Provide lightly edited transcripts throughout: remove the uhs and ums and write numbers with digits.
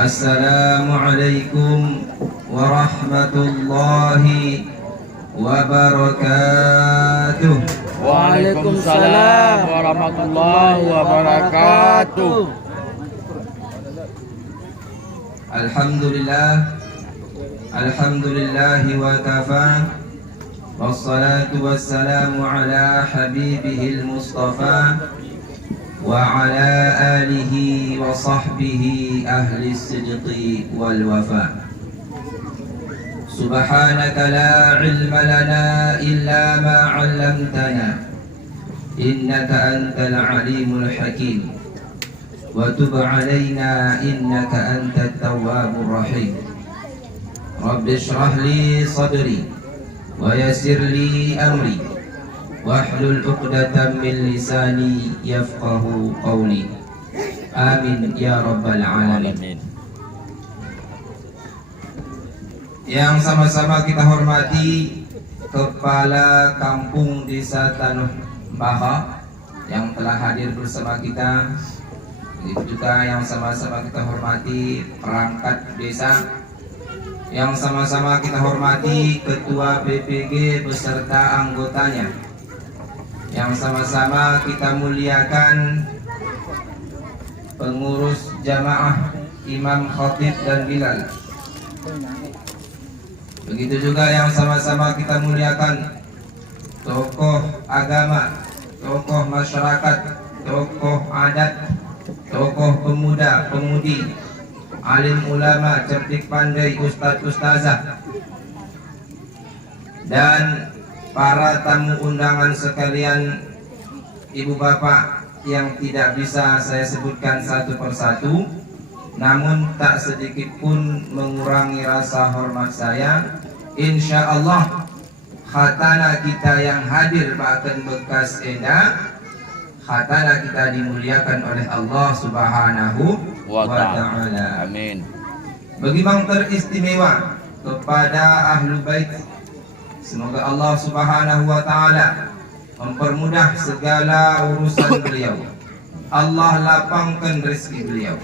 Assalamualaikum warahmatullahi wabarakatuh. Waalaikumsalam warahmatullahi wabarakatuh. Alhamdulillahi wa kafa. Wassalatu wassalamu ala habibihil mustafa wa ala alihi wa sahbihi ahli sidqi wal wafa. Subhanaka la ilma lana illa ma 'allamtana innaka antal alimul hakim wa tub 'alaina innaka antat tawwabur rahim. Rabbi shrah li sadri wa yassir li amri wahlul 'uqdatam min lisani yafqahu qawli. Amin ya rabbal alamin. Yang sama-sama kita hormati Kepala Kampung Desa Tanuh Baha yang telah hadir bersama kita. Begitu juga yang sama-sama kita hormati perangkat desa, yang sama-sama kita hormati Ketua BPG beserta anggotanya, yang sama-sama kita muliakan pengurus jamaah, imam, khatib dan bilal. Begitu juga yang sama-sama kita muliakan tokoh agama, tokoh masyarakat, tokoh adat, tokoh pemuda, pemudi, alim ulama, cerdik pandai, ustadz ustazah, dan para tamu undangan sekalian, ibu bapak yang tidak bisa saya sebutkan satu persatu, namun tak sedikit pun mengurangi rasa hormat saya. Insya Allah khatana kita yang hadir bahkan bekas enda, khatana kita dimuliakan oleh Allah Subhanahu wa ta'ala. Amin. Bagaimana teristimewa kepada ahlu bait. Semoga Allah Subhanahu wa ta'ala mempermudah segala urusan beliau. Allah lapangkan rezeki beliau.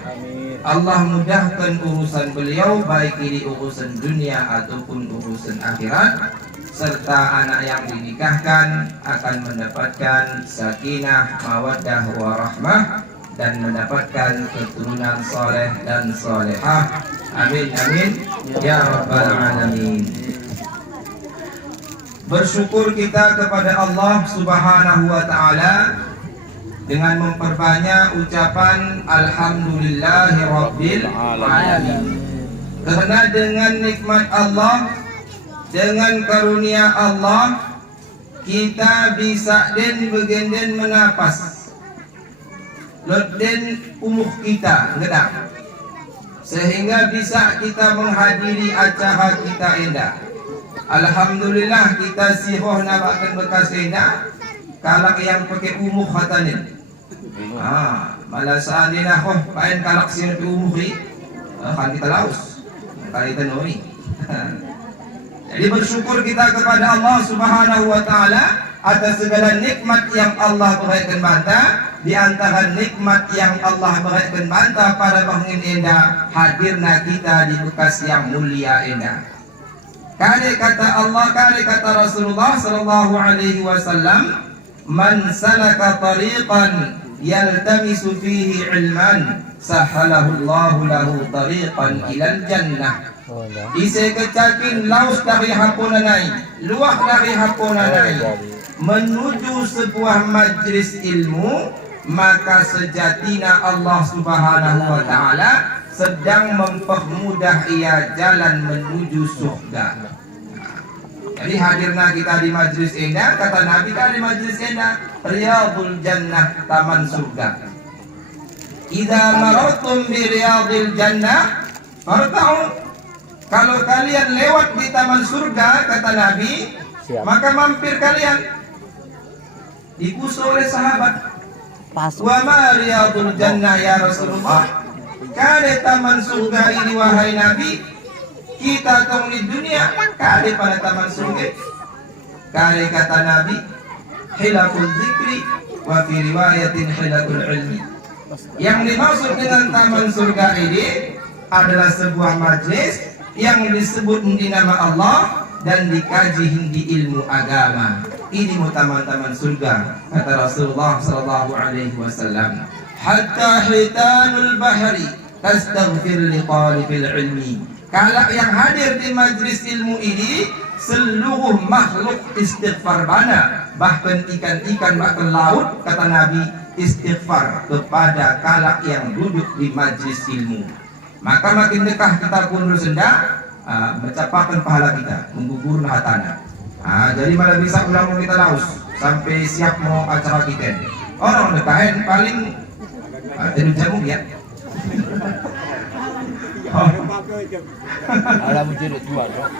Allah mudahkan urusan beliau, baik ini urusan dunia ataupun urusan akhirat. Serta anak yang dinikahkan akan mendapatkan sakinah, mawaddah, warahmah, dan mendapatkan keturunan soleh dan solehah. Amin amin ya rabbal alamin. Bersyukur kita kepada Allah Subhanahu wa ta'ala dengan memperbanyak ucapan alhamdulillahi rabbil alamin. Karena dengan nikmat Allah, dengan karunia Allah, kita bisa den begenden menapas leden umuh kita ngedang, sehingga bisa kita menghadiri acara kita endah. Alhamdulillah kita sihoh nabakan bekas endah kalak yang pakai umuh hatanin. Malasaan din ako paen kalak sino pi umuhi kan kita laus kali tanoi. Jadi bersyukur kita kepada Allah Subhanahu wa ta'ala atas segala nikmat yang Allah berikan banta. Di antara nikmat yang Allah berikan banta pada bangin endah, hadirna kita di bekas yang mulia endah. Kali kata Allah, kali kata Rasulullah sallallahu alaihi wasallam, man salaka tariqan yaltamisu fihi ilman sahalahu Allahu lahu tariqan ilal jannah. Ise kecakin laus dari hapunanai, luah dari hapunanai menuju sebuah majlis ilmu, maka sejatinya Allah Subhanahu wa ta'ala sedang mempermudah ia jalan menuju surga. Jadi hadirna kita di majlis indah, kata Nabi kita di majlis indah, riyadul jannah, taman surga. Idza maratum bi riyadil jannah farta'u. Kalau kalian lewat di taman surga, kata Nabi, maka mampir kalian. Diusul oleh sahabat, wa ma riyadul jannah ya Rasulullah. Kade taman surga ini wahai Nabi, kita tong di dunia kade pada taman surga. Kade kata Nabi, hilakul zikri wa fi riwayatin hilakul ilmi. Yang dimaksud dengan taman surga ini adalah sebuah majlis yang disebut di nama Allah dan dikaji di ilmu agama. Ini teman-teman surga, kata Rasulullah sallallahu alaihi wasallam. Hatta hitanul bahri tastaghfir li talibil ilmi. Kalau yang hadir di majlis ilmu ini, seluruh makhluk istighfar bana, bahkan ikan-ikan bahkan laut, kata Nabi, istighfar kepada kalak yang duduk di majlis ilmu. Maka makin dekat kita pun senda, mencapakan pahala kita, menggugurkan hatana. Jadi malah bisa ulang kita laus sampai siap mau acara kita. Orang dekat paling tidur jamu ya. Alam jadi tua dong.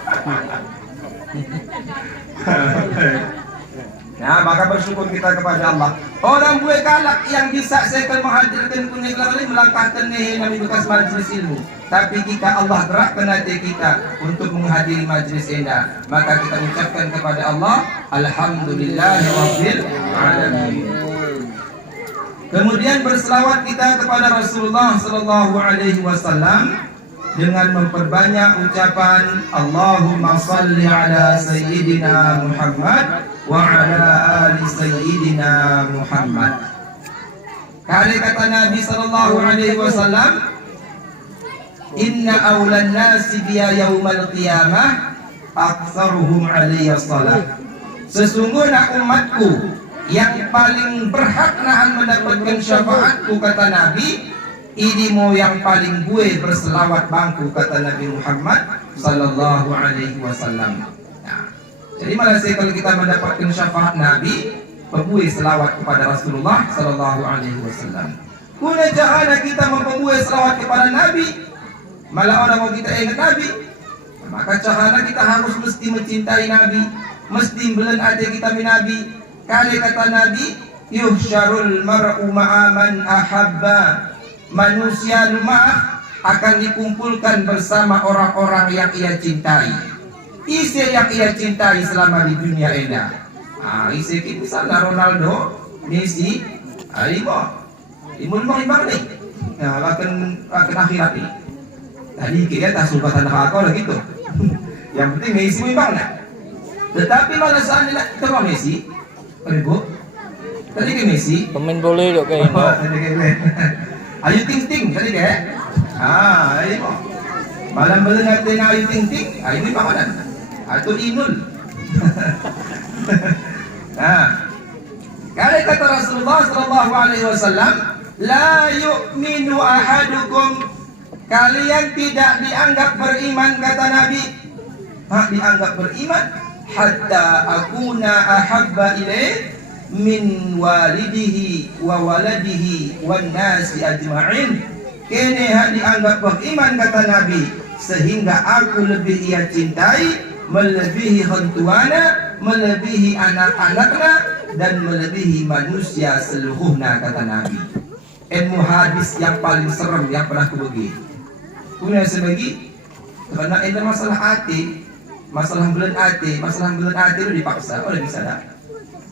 Nah, maka bersyukur kita kepada Allah. Orang buat kalak yang bisa saya menghadirkan kuning lagi melangkahkan nabi bekas majlis ilmu. Tapi jika Allah gerakkan hati kita untuk menghadiri majlis indah, maka kita ucapkan kepada Allah, Alhamdulillahirabbil alamin. Kemudian berselawat kita kepada Rasulullah sallallahu alaihi wasallam dengan memperbanyak ucapan Allahumma salli ala sayyidina Muhammad wa ala ali sayyidina Muhammad. Kali kata Nabi sallallahu alaihi wasallam, inna awlan nasi biya yaumal qiyamah aktsaruhum alayya salat. Sesungguhnya umatku yang paling berhak nahan mendapatkan syafaatku, kata Nabi, ini mau yang paling gue berselawat bangku, kata Nabi Muhammad sallallahu alaihi wasallam. Jadi malah kalau kita mendapatkan syafaat Nabi, pembuih selawat kepada Rasulullah sallallahu alaihi wasallam. Kuna jahana kita membuih selawat kepada Nabi, malah orang mau kita ingat Nabi, maka cahana kita harus mesti mencintai Nabi, mesti belen hati kita min Nabi. Kali kata Nabi, yuhsyarul mar'u ma'a man ahabba. Manusia lumah akan dikumpulkan bersama orang-orang yang ia cintai. Isi yang ia cintai selama di dunia ini. Isi misalnya Ronaldo, Messi, Imun nih. Nah, akan akhirat nih. Tadi kira tak suka tanah aku lah gitu. Yang penting Messi imbang lah. Tetapi malah saat ini kita Messi, Ibu. Tadi ke Messi. Pemain boleh dok kayak ini. Tadi ke Ayu Ting Ting tadi ke? Ini malam belengatin Ayu Ting Ting, ini pamanan. Atau Inul. Nah, kali kata Rasulullah sallallahu alaihi wasallam, la yu'minu ahadukum, kalian tidak dianggap beriman, kata Nabi. Dianggap beriman hatta akuna ahabba ilaih min walidihi wa waladihi wan nasi ajma'in. Kene dianggap beriman, kata Nabi, sehingga aku lebih ia cintai, melebihi hentuana, melebihi anak-anaknya, dan melebihi manusia seluruhnya, kata Nabi. Ilmu hadis yang paling serem yang pernah aku bagi. Punya sebagi karena ini masalah hati, masalah bulan hati itu dipaksa, oleh bisa dah.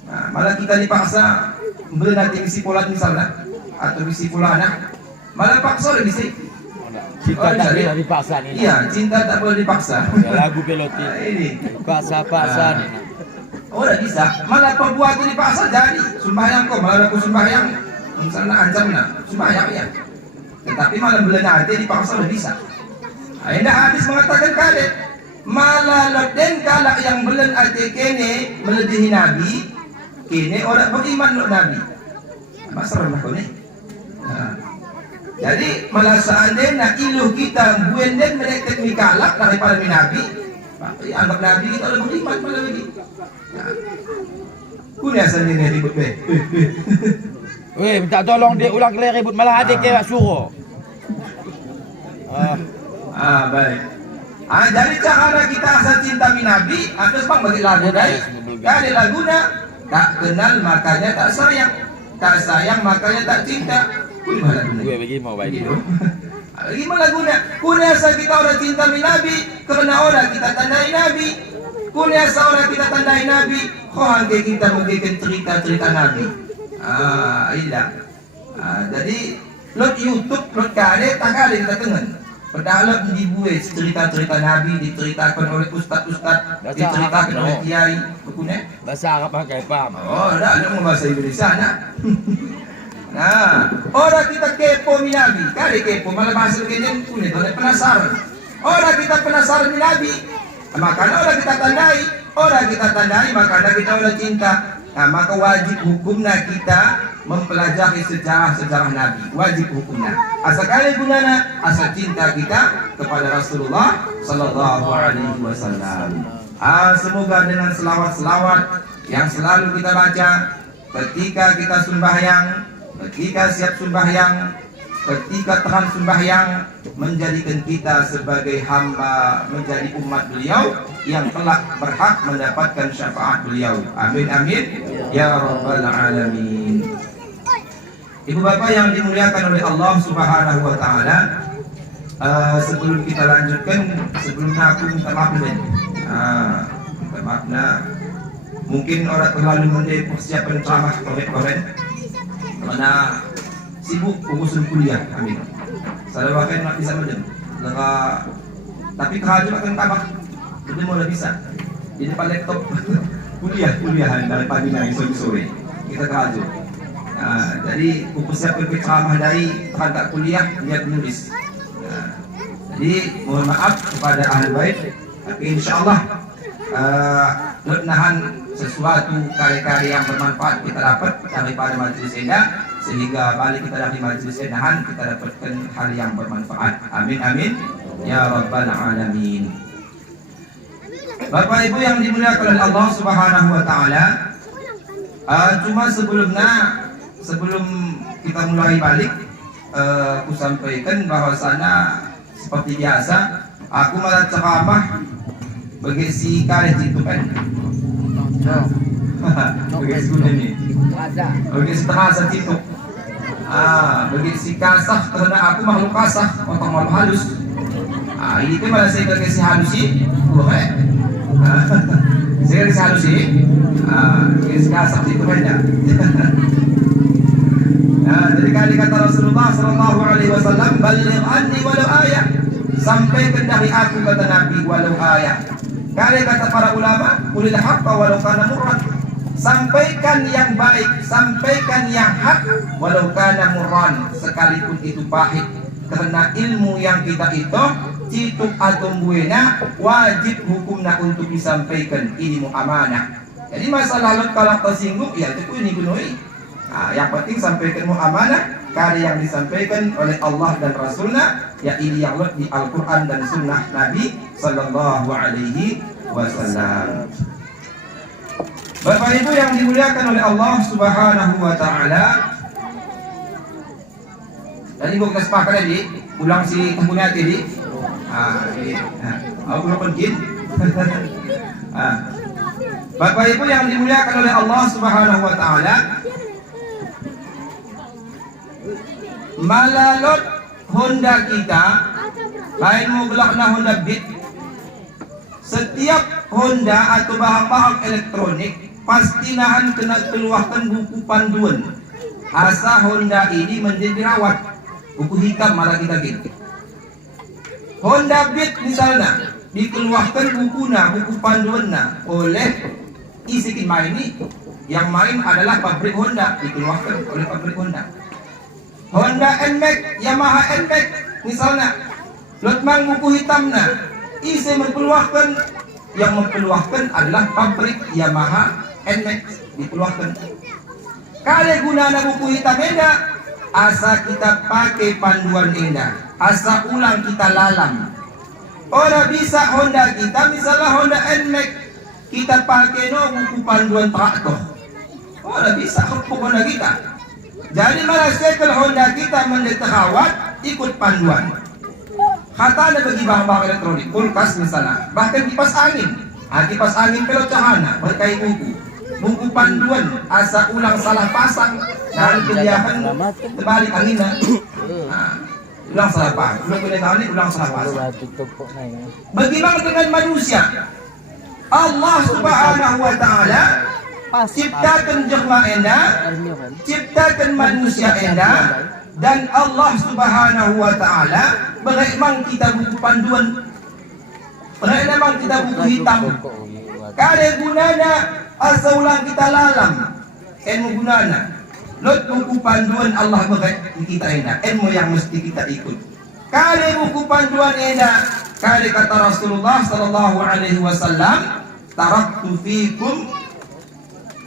Nah, malah kita dipaksa beli nanti misi pola misalnya atau misi pola anak, malah paksa oleh misi. Cinta tak boleh dipaksa nih. Iya, cinta tak boleh dipaksa. Ya, lagu peloti. Ini Paksa nih. Udah bisa, malah pembuat ini dipaksa jadi sembahyang kok, malah aku sembahyang misalnya ancamnya sembahyang ya. Tetapi malah beli nanti dipaksa udah bisa. Ainda habis mengatakan kadet, malah loden kalak yang belen ate kene melebihi Nabi. Kini orang beriman loh Nabi. Masalah lah kau ni. Jadi malah seandainya iluh kita buenden menetek mikalak daripada Nabi, anggap Nabi kita orang beriman malah lagi. Kunia sendiri ribut be. Weh, minta tolong dia ulang kali ribut malah adik kewak suruh. Baik. Jadi cara kita asal cinta Nabi, terus bang bagi lagu dari. Kali lagunya tak kenal makanya tak sayang makanya tak cinta. Gimana lagunya? Gue begini mau baik. Gimana lagunya? Kunia asal kita orang cinta Nabi, karena orang kita tandai Nabi. Kunia asal orang kita tandai Nabi, hangge kita membuat cerita Nabi. Iya. Jadi lot YouTube, lot kade, tak kade kita tengen. Padahal dibuat cerita-cerita Nabi diceritakan oleh ustaz-ustaz, diceritakan oleh kiai, bukunya. Bahasa Arab pakai paham. Oh, ada mau bahasa Indonesia nak. Nah, orang kita kepo mi Nabi, kali kepo malah bahasa begini punya, oleh penasaran. Orang kita penasaran mi Nabi, makanya orang kita tandai, makanya kita oleh cinta. Nah, maka wajib hukumnya kita mempelajari sejarah-sejarah Nabi. Wajib hukumnya. Asal kali gunanya, asal cinta kita kepada Rasulullah Sallallahu Alaihi Wasallam. Semoga dengan selawat-selawat yang selalu kita baca ketika kita sembahyang, ketika siap sembahyang, ketika terang sembahyang, menjadikan kita sebagai hamba, menjadi umat beliau yang telah berhak mendapatkan syafaat beliau. Amin amin ya rabbal alamin. Ibu bapak yang dimuliakan oleh Allah Subhanahu wa taala, sebelum kita lanjutkan, sebelumnya aku minta maaf dulu. Minta maaf mungkin orang terlalu mendek persiapan ceramah kemarin karena sibuk urusan kuliah. Amin. Saya bahkan nak bisa mendem. Tapi kerja akan tambah. Jadi mau bisa di depan laptop kuliahan dari pagi sampai sore kita kerja. Jadi persiapan ceramah dari terhadap kuliah dia menulis. Jadi mohon maaf kepada ahli bait, tapi insyaallah nahan sesuatu karya-karya yang bermanfaat kita dapat daripada majelis ini, sehingga balik kita dari majelis nahan kita dapatkan hal yang bermanfaat. Amin amin ya rabbal alamin. Bapak Ibu yang dimuliakan oleh Allah Subhanahu wa taala, cuma sebelum kita mulai balik, aku sampaikan bahwasanya seperti biasa aku malah ceramah bagi si karet itu kan. Bagi si kuda ni. Bagi si terasa itu. Bagi si kasah karena aku makhluk kasah, atau makhluk halus. Ini kan malah saya bagi si halus sih. Saya si halus sih. Bagi si kasah itu kan ya. Jadi kali kata Rasulullah Sallallahu Alaihi Wasallam, "Baligh anni walau ayat." Sampaikan dari aku kata Nabi walau ayat. Kali kata para ulama, "Qulil haqqa walau kana murran." Sampaikan yang baik, sampaikan yang hak walau kana murran, sekalipun itu pahit. Karena ilmu yang kita itu atau buena wajib hukumnya untuk disampaikan, ilmu amanah. Jadi masalah lalu kalau tersinggung ya itu ini gunoi. Yang penting sampaikan amanah, karya yang disampaikan oleh Allah dan Rasulnya, ya ini yang di Al-Quran dan Sunnah Nabi Sallallahu Alaihi Wasallam. Bapak Ibu yang dimuliakan oleh Allah Subhanahu Wa Taala, tadi gua kasih sepakat tadi, ulang si kemudian tadi. Aku belum penting. Bapak Ibu yang dimuliakan oleh Allah Subhanahu Wa Taala, malalot Honda kita, lain mau gelakna Honda Beat. Setiap Honda atau bahan-bahan elektronik pasti nahan kena keluarkan buku panduan. Asa Honda ini menjadi rawat, buku hitam malah kita gitu. Honda Beat misalnya dikeluarkan buku panduannya oleh isi main ini, yang main adalah pabrik Honda, dikeluarkan oleh pabrik Honda. Honda NMAX, Yamaha NMAX misalnya, lotmang buku hitamnya, isi mempeluahkan, yang mempeluahkan adalah pabrik Yamaha NMAX, dikeluarkan. Kali gunanya buku hitam enggak, asa kita pakai panduan enggak, asa ulang kita lalang. Orang bisa Honda kita, misalnya Honda NMAX, kita pakai buku panduan traktor. Orang bisa kepuk Honda kita. Jadi malah sekel Honda kita mendeterawat ikut panduan. Kata ada bagi bahan-bahan elektronik, kulkas misalnya, bahkan kipas angin. Kipas angin pelot cahana berkait buku panduan, asa ulang salah pasang dan kelihakan terbalik anginnya. Ulang salah pasang, ulang salah pasang. Bagaimana dengan manusia? Allah Subhanahu Wa Taala ciptakan jelma enda, ciptakan manusia enda, Dan Allah Subhanahu wa taala memang kita buku panduan. Memang kita buku hitam. Kare gunana asa ulang kita lalam. Ilmu gunana. Lot buku panduan Allah bagi kita enak. Ilmu yang mesti kita ikut. Kare buku panduan enak. Kare kata Rasulullah sallallahu alaihi wasallam, taraktu fikum,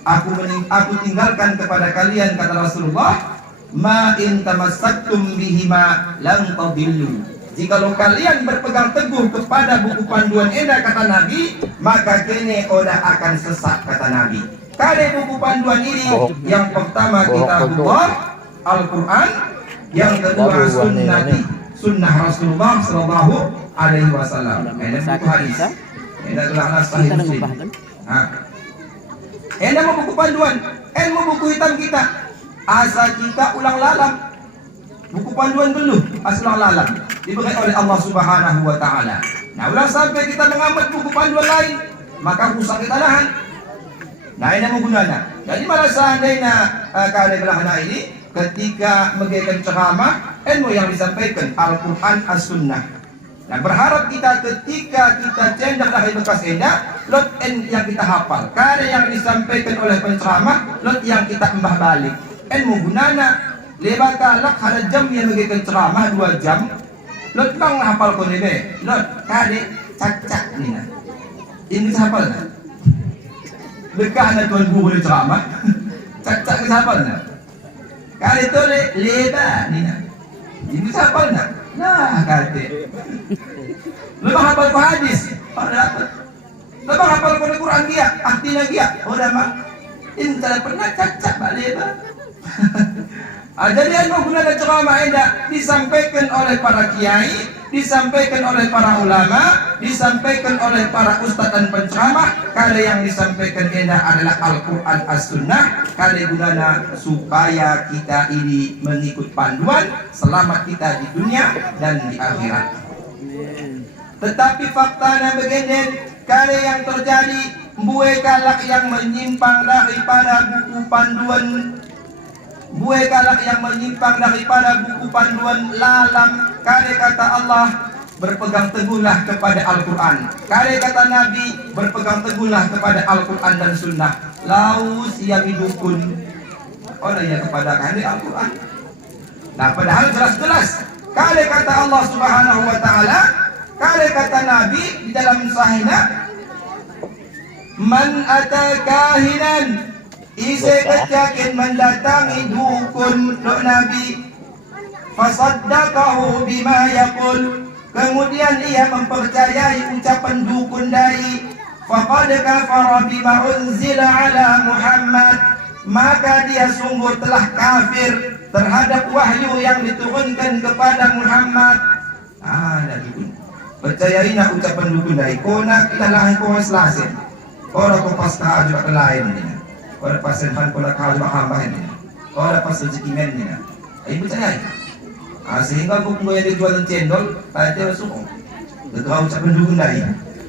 aku tinggalkan kepada kalian, kata Rasulullah, ma in tamassaktum bihima lan tadillu. Jikalau kalian berpegang teguh kepada buku panduan ini, kata Nabi, maka kene oda akan sesat, kata Nabi. Kade buku panduan ini, yang pertama kitabullah, Al-Quran, yang kedua sunnah Rasulullah sallallahu alaihi wasallam. Ini buku hadis. Ini adalah sahih Muslim. Ini buku panduan, ilmu buku hitam kita. Asa kita ulang lalam. Buku panduan dulu, asal lalam diberi oleh Allah Subhanahu wa taala. Nah, ulang sampai kita mengambil buku panduan lain, maka rusak kita lahan. Nah, ini menggunakan. Jadi malah seandainya kalian belahana ini ketika memberikan ceramah, ilmu yang disampaikan Al-Quran As-Sunnah. Nah, berharap kita ketika kita cendak dari bekas endah, lot yang kita hafal. Kalian yang disampaikan oleh penceramah, lot yang kita embah balik. Ilmu gunana lebat kalak ada jam yang memberikan ceramah 2 jam. Lot bang hafal ko ni be. Lot kade cacak ni na. Ini hafal na. Bekah na tuan guru ni ceramah. Cacak ke hafal na. Kade to lebat ni na. Ini hafal na. Nah kade. Lebah hafal ko hadis. Lebah hafal ko Quran dia, artinya dia. Ora mah. Ini tak pernah cacak balik ba. Jadi ilmu guna ceramah ini disampaikan oleh para kiai, disampaikan oleh para ulama, disampaikan oleh para ustaz dan penceramah. Kali yang disampaikan ini adalah Al-Quran As-Sunnah. Kali gunanya supaya kita ini mengikut panduan, selamat kita di dunia dan di akhirat. Tetapi faktanya begini, kali yang terjadi, buai kalak yang menyimpang daripada buku panduan, buai kalak yang menyimpang daripada buku panduan lalam. Kali kata Allah, berpegang teguhlah kepada Al-Quran. Kali kata Nabi, berpegang teguhlah kepada Al-Quran dan Sunnah. Laus yang didukun oleh ya kepada kali Al-Quran. Nah, padahal jelas-jelas kali kata Allah Subhanahu wa taala, kali kata Nabi di dalam sahihnya, man atakahinan, ise kecakin mendatangi dukun do Nabi, fasaddaqahu bima yaqul, kemudian ia mempercayai ucapan dukun dari, faqad kafara bima unzila ala Muhammad, maka dia sungguh telah kafir terhadap wahyu yang diturunkan kepada Muhammad. Ada dukun. Percayaina ucapan dukun dari kona kilalahin ko slasin. Ora ko pas ka juga lain ni. Ora pas han ko la ka juga hambahin ni. Ora pas rezeki men ni. Ay percaya. Sehingga kung mo yang dijual cendol, tayo suko. Dagao ucapan dukun dari.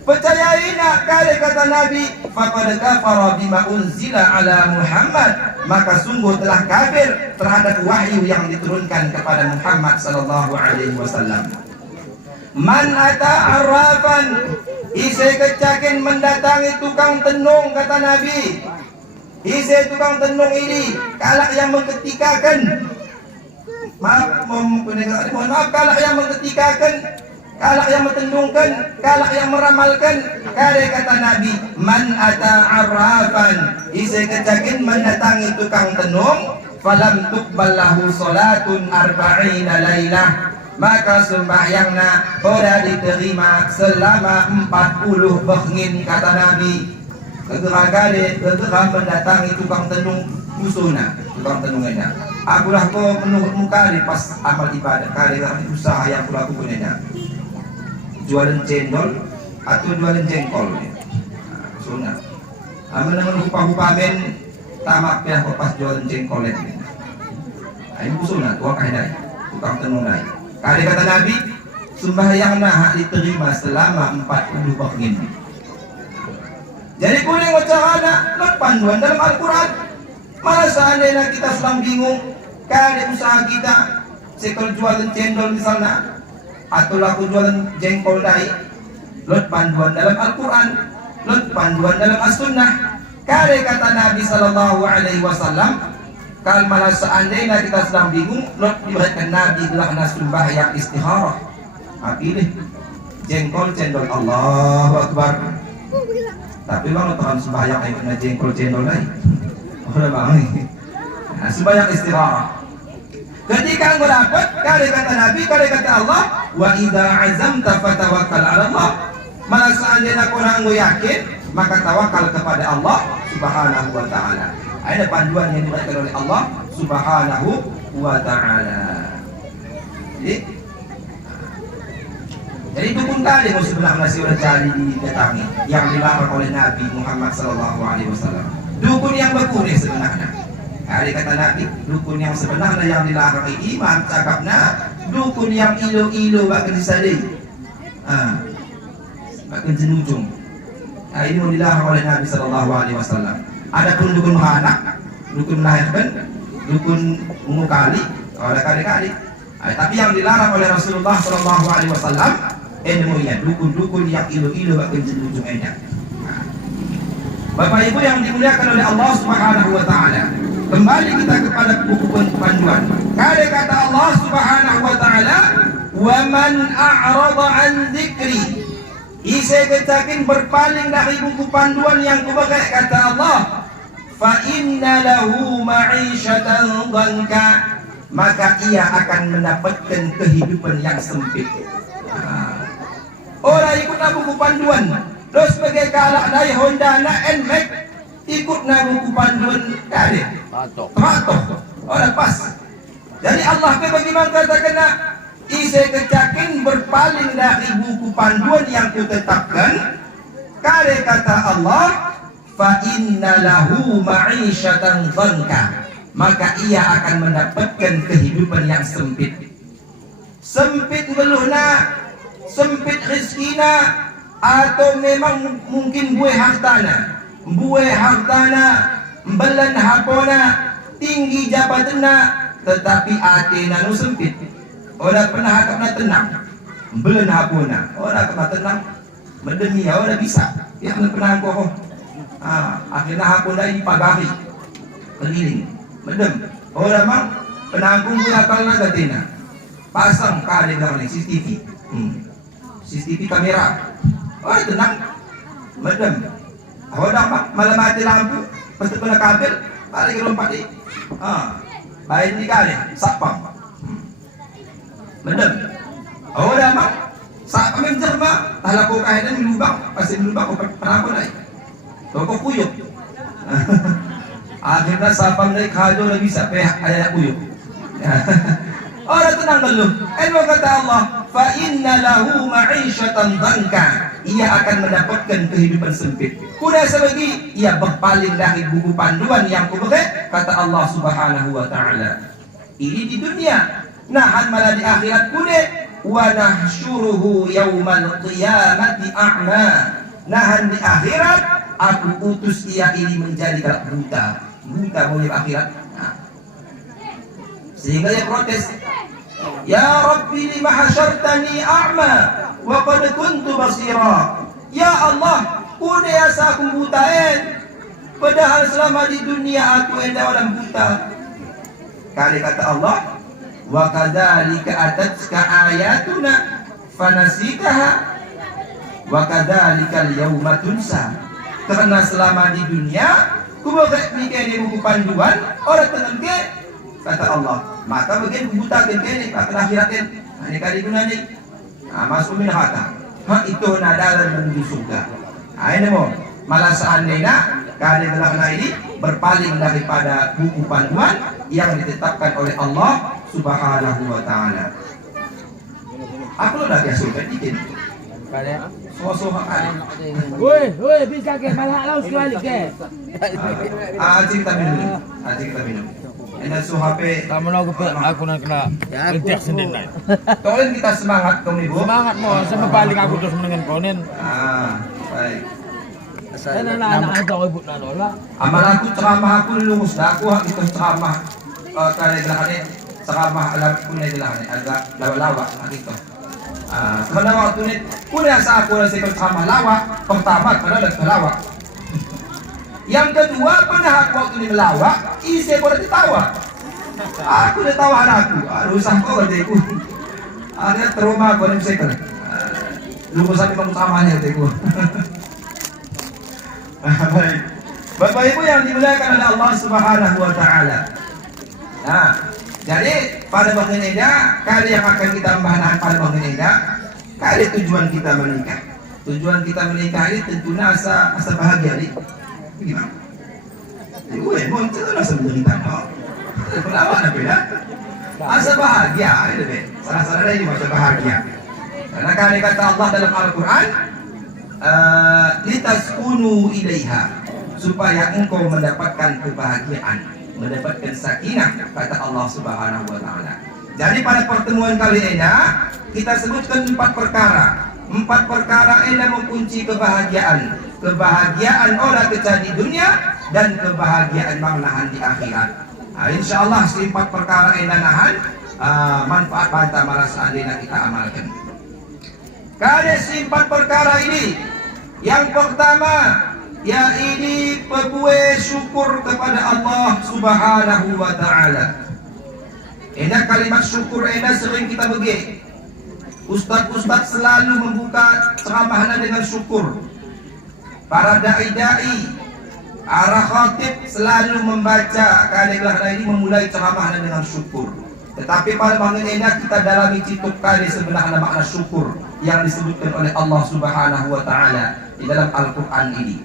Percayaina kali kata Nabi, faqad kafara bima unzila ala Muhammad, maka sungguh telah kafir terhadap wahyu yang diturunkan kepada Muhammad sallallahu alaihi wasallam. Man ata arrafan, ise kecakin mendatangi tukang tenung, kata Nabi. Ise tukang tenung ini kalak yang mengetikakan, mohon maaf, kalak yang mengetikakan, kalak yang mentenungkan, kalak yang meramalkan. Kare kata Nabi, man ata arrafan, ise kecakin mendatangi tukang tenung, falam tuqballahu salatun arba'ina lailah, maka sembahyangna ora diterima selama 40 bengin, kata Nabi. Gegera mendatangi tukang tenung musuhna, tukang tenungnya. Akulah ko menurut muka di pas amal ibadah, kali usaha yang aku lakukan ini. Jualan cendol atau jualan jengkol. Sunnah. Amal dengan upah men tamak ya pas jualan jengkol ini. Ini sunnah, tua kaidah, tukang tenung lain. Kali kata Nabi, sembahyangna hak diterima selama 40 bengin. Jadi kuning wacana not panduan dalam Al-Quran. Malah seandainya kita sedang bingung, kali usaha kita saya kalau jualan cendol misalnya, atau aku jualan jengkol dai, lot panduan dalam Al-Quran, lot panduan dalam As-Sunnah. Kare kata Nabi Sallallahu Alaihi Wasallam, kalau malah seandainya kita sedang bingung, lot diberikan Nabi bilang nasumbah yang istikharah. Pilih jengkol cendol, Allahu Akbar. Tapi bang tekan sembahyang yang kena jengkol cendol lagi. Udah bang nih. Nah, sembahyang istikharah. Ketika engkau dapat, kare kata Nabi, kare kata Allah, wa idza azamta fatawakkal 'ala Allah. Malah seandainya engkau yakin, maka tawakal kepada Allah Subhanahu wa taala. Ada panduan yang diberikan oleh Allah Subhanahu wa taala. Jadi dukun kali mau sebelah masih orang cari didatangi yang dilarang oleh Nabi Muhammad sallallahu alaihi wasallam. Dukun yang berkunih sebenarnya. Hari kata Nabi, dukun yang sebenarnya yang dilarang iman cakapnya dukun yang ilo-ilo bahkan disadai. Bahkan jenujung. Nah, ini mau dilarang oleh Nabi sallallahu alaihi wasallam. Adapun dukun anak, dukun melahirkan, dukun mengukali, oleh kali-kali. Tapi yang dilarang oleh Rasulullah sallallahu alaihi wasallam ilmunya dukun-dukun yang ilo-ilo bahkan jenujung enak. Bapak Ibu yang dimuliakan oleh Allah Subhanahu wa taala. Kembali kita kepada buku panduan. Kali kata Allah Subhanahu wa taala, "Wa man a'rada 'an dzikri." Ise ketakin berpaling dari buku panduan yang kubagai kata Allah, "Fa inna lahu ma'isyatan dhanka." Maka ia akan mendapatkan kehidupan yang sempit. Orang ikut buku panduan, terus sebagai kalak dari Honda na NMAX ikut buku panduan dari Patok. Orang pas. Jadi Allah bagaimana katakan ise kecakin berpaling dari buku panduan yang kutetapkan. Kare kata Allah, fa inna lahu ma'isyatan dhanka. Maka ia akan mendapatkan kehidupan yang sempit. Sempit ngeluhna, sempit rizkina, atau memang mungkin buah hartana, belan hapona, tinggi jabatanna, tetapi atena nu sempit. Orang pernah hakapna tenang, belan hapona, orang kena tenang, mendemi orang bisa, ya pernah kokoh. Akhirnya hapona ini pagari, keliling. Medem, orang mang penanggung akal naga tina, pasang kali belakang CCTV, CCTV kamera, orang tenang, medem, orang mang malam mati lampu, pasti pernah kabel, balik ke lompat di, baik ni kali, sapam, medem, orang mang sapam menjerma, tak laku kaitan melubang, pasti melubang, penanggung lagi, toko kuyuk. Akhirnya sapam naik hajo lagi bisa pihak ayat kuyuk. Orang tenang dulu. Ilmu kata Allah, fa inna lahu ma'isyatan dhanka. Ia akan mendapatkan kehidupan sempit. Kuda sebagi ia berpaling dari buku panduan yang kuberi, kata Allah Subhanahu wa taala. Ini di dunia. Nahan malah di akhirat kuda wa nahsyuruhu yaumal qiyamati a'ma. Nahan di akhirat aku utus ia ini menjadi buta mau akhirat. Sehingga dia protes, ya Rabbi lima hasyartani a'ma wa qad kuntu basira. Ya Allah, kuda asa aku butain, padahal selama di dunia aku enda orang buta. Kali kata Allah, wa kadzalika atatka ayatuna fanasitaha wa kadzalika al-yawma tunsa. Karena selama di dunia kubagai mikir di buku panduan orang tenang ke kata Allah, maka bagian buta ke ni akan akhiratin ini kali gunanya masuk minhata itu nadalan menuju surga. Ini mau malah seandainya kali belakang ini berpaling daripada buku panduan yang ditetapkan oleh Allah Subhanahu wa taala. Aku udah biasa bikin soh-soh kali. Woi, bisa ke malah laus kembali ke. Kita minum. Enak so HP. Kamu nak aku nak kena intek sendiri. Tolong kita semangat kamu ibu. Semangat mo, sama balik aku terus mendengar konen. Baik. Saya anak itu ibu nanola. Amal aku ceramah aku lulus, aku itu ceramah kali belakangnya ceramah alat punai jelah ni agak lawak-lawak gitu. Sebenarnya waktu ni punai asa aku rasa ceramah lawak pertama kerana ada lawak. Yang kedua pernah aku waktu ni melawak, isi aku dah tertawa. Aku dah tawa anakku, rusak kau kataku. Ada trauma aku ni sekali. Lupa sampai kamu ceramahnya kataku. Baik. Bapak Ibu yang dimuliakan oleh Allah Subhanahu wa taala. Nah, jadi pada bagian ini kali yang akan kita bahas pada bagian ini, kali tujuan kita menikah. Tujuan kita menikah ini tentunya asa bahagia nih. Gimana? Gue mau cerita sebenarnya no. Kenapa nak beda? Asa bahagia itu deh. Salah-salah ini macam bahagia. Karena kali kata Allah dalam Al-Quran, litaskunu ilaiha, supaya engkau mendapatkan kebahagiaan, mendapatkan sakinah, kata Allah Subhanahu wa taala. Jadi pada pertemuan kali ini kita sebutkan 4 perkara. 4 perkara ini mengunci kebahagiaan. Kebahagiaan orang kecil di dunia dan kebahagiaan malahan di akhirat. Insyaallah si 4 perkara ini nahan manfaat banta malah seandainya kita amalkan. Kali si 4 perkara ini, yang pertama yaitu berbuat syukur kepada Allah Subhanahu wa taala. Ini kalimat syukur ini sering kita bagi. Ustaz-ustaz selalu membuka ceramahnya dengan syukur. Para dai-dai, para khatib selalu membaca kalimat ini memulai ceramahnya dengan syukur. Tetapi pada bagian ini kita dalami cituk kali sebenarnya makna syukur yang disebutkan oleh Allah Subhanahu wa taala di dalam Al-Qur'an ini.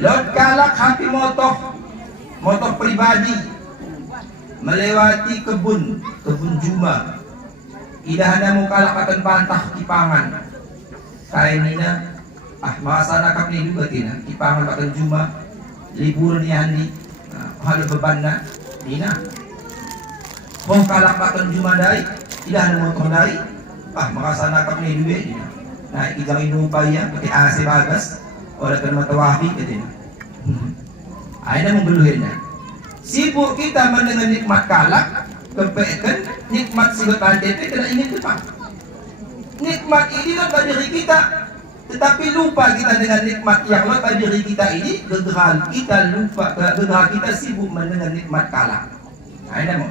Lot kalak hampir motor pribadi melewati kebun juma. Idahana mu kalak akan bantah kipangan. Kainina masa nakap ni juga tina kipangan akan juma libur ni handi. Halu bebanna dina. Kau kalak akan juma dai, idahana motor dai. Masa nakap ni duit dina. Nah, ikang inupaya pakai AC bagas. Orang kena tawafi katanya. Aina membuluhnya. Sibuk kita mendengar nikmat kalak, kepeken nikmat sibat ADP tidak ingin depan. Nikmat ini pada diri kita, tetapi lupa kita dengan nikmat yang pada diri kita ini. Gegah kita sibuk mendengar nikmat kalak. Aina mau.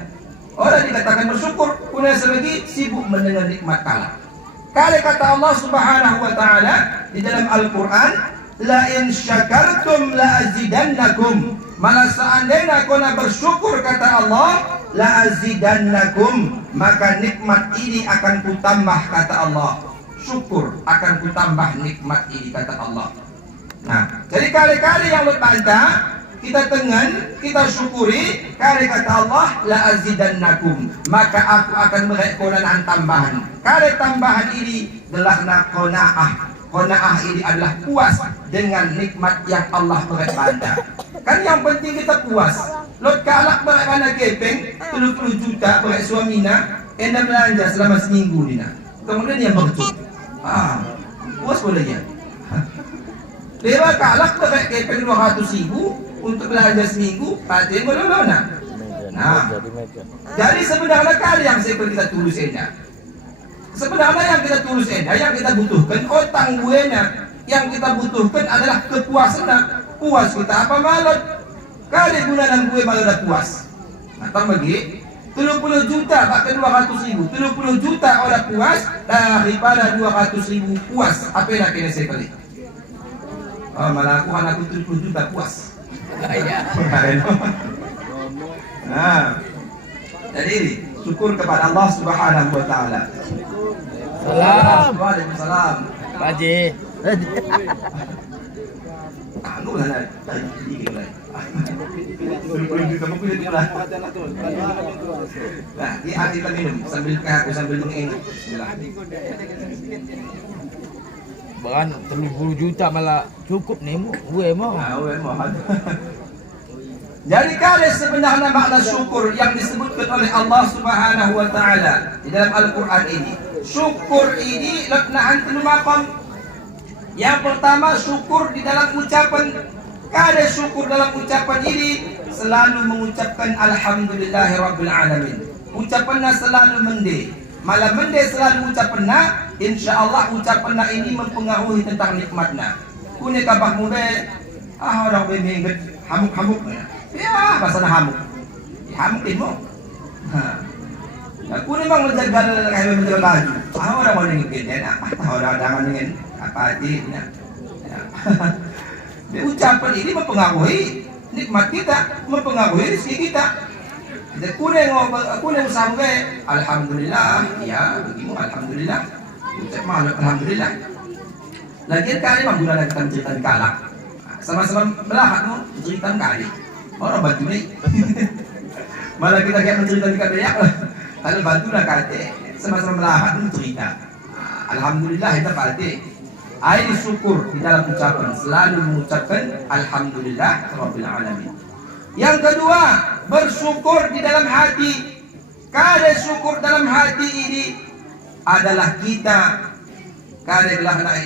Orang dikatakan bersyukur, punya selagi sibuk mendengar nikmat kalak. Kali kata Allah Subhanahu wa taala di dalam Al-Qur'an, la in syakartum la azidannakum. Malah seandainya kau nak bersyukur kata Allah, la azidannakum, maka nikmat ini akan kutambah kata Allah. Syukur akan kutambah nikmat ini kata Allah. Nah, jadi kali-kali yang berbantah kita tengan, kita syukuri, kali kata Allah la azidannakum, maka aku akan memberi keunangan tambahan. Kali tambahan ini adalah qanaah. Qanaah ini adalah puas dengan nikmat yang Allah beri pada. Kan yang penting kita puas. Lot kalak beri pada kepeng 30 juta beri suamina, enda belanja selama seminggu dina. Kemudian yang bercut. Puas boleh ya. Lewa kalak beri kepeng 200.000 untuk belanja seminggu, pasti boleh-boleh. Nah, jadi sebenarnya kali yang kita tulis ini. Sebenarnya yang kita tulis ini, yang kita butuhkan, otang buenya, yang kita butuhkan adalah kepuasan. Puas kita apa malam? Kali bulan gue malah dah puas. Nah, bagi 30 juta pakai 200.000, 30 juta orang puas daripada 200.000 puas. Apa yang kena saya kali? Malah aku 30 juta puas. Nah, jadi syukur kepada Allah Subhanahu wa taala. Salam. Waalaikumsalam. Haji. Anu lah dikit lah. Nah, di hati kita minum sambil aku sambil mengingat. Bahkan 30 juta malah cukup nih gue mau. Jadi kali sebenarnya makna syukur yang disebutkan oleh Allah Subhanahu wa taala di dalam Al-Qur'an ini. Syukur ini laknaan 5 . Yang pertama syukur di dalam ucapan. Kada syukur dalam ucapan ini selalu mengucapkan alhamdulillahirabbil alamin. Ucapannya selalu mende. Malah mende selalu ucapannya, insyaallah ucapannya ini mempengaruhi tentang nikmatnya. Kune kabah muda orang bemengget hamuk-hamuk ya bahasa hamuk. Ya, hamuk ilmu. Aku memang menjaga kayak menjaga baju. Orang mau ngingin apa? Orang dengan ingin apa artinya? Ucapan ini mempengaruhi nikmat kita, mempengaruhi rezeki kita. Jadi kune sampai alhamdulillah, ya begitu alhamdulillah. Ucap malu alhamdulillah. Lagi kali menggunakan kita cerita kalak. Sama-sama melahat no cerita kali. Orang batu ni. Malah kita kayak menceritakan dia lah. Kalau bantu nak kata sama-sama melahat no cerita. Alhamdulillah kita kata. Air syukur di dalam ucapan selalu mengucapkan alhamdulillah rabbil alamin. Yang kedua, bersyukur di dalam hati. Kada syukur dalam hati ini adalah kita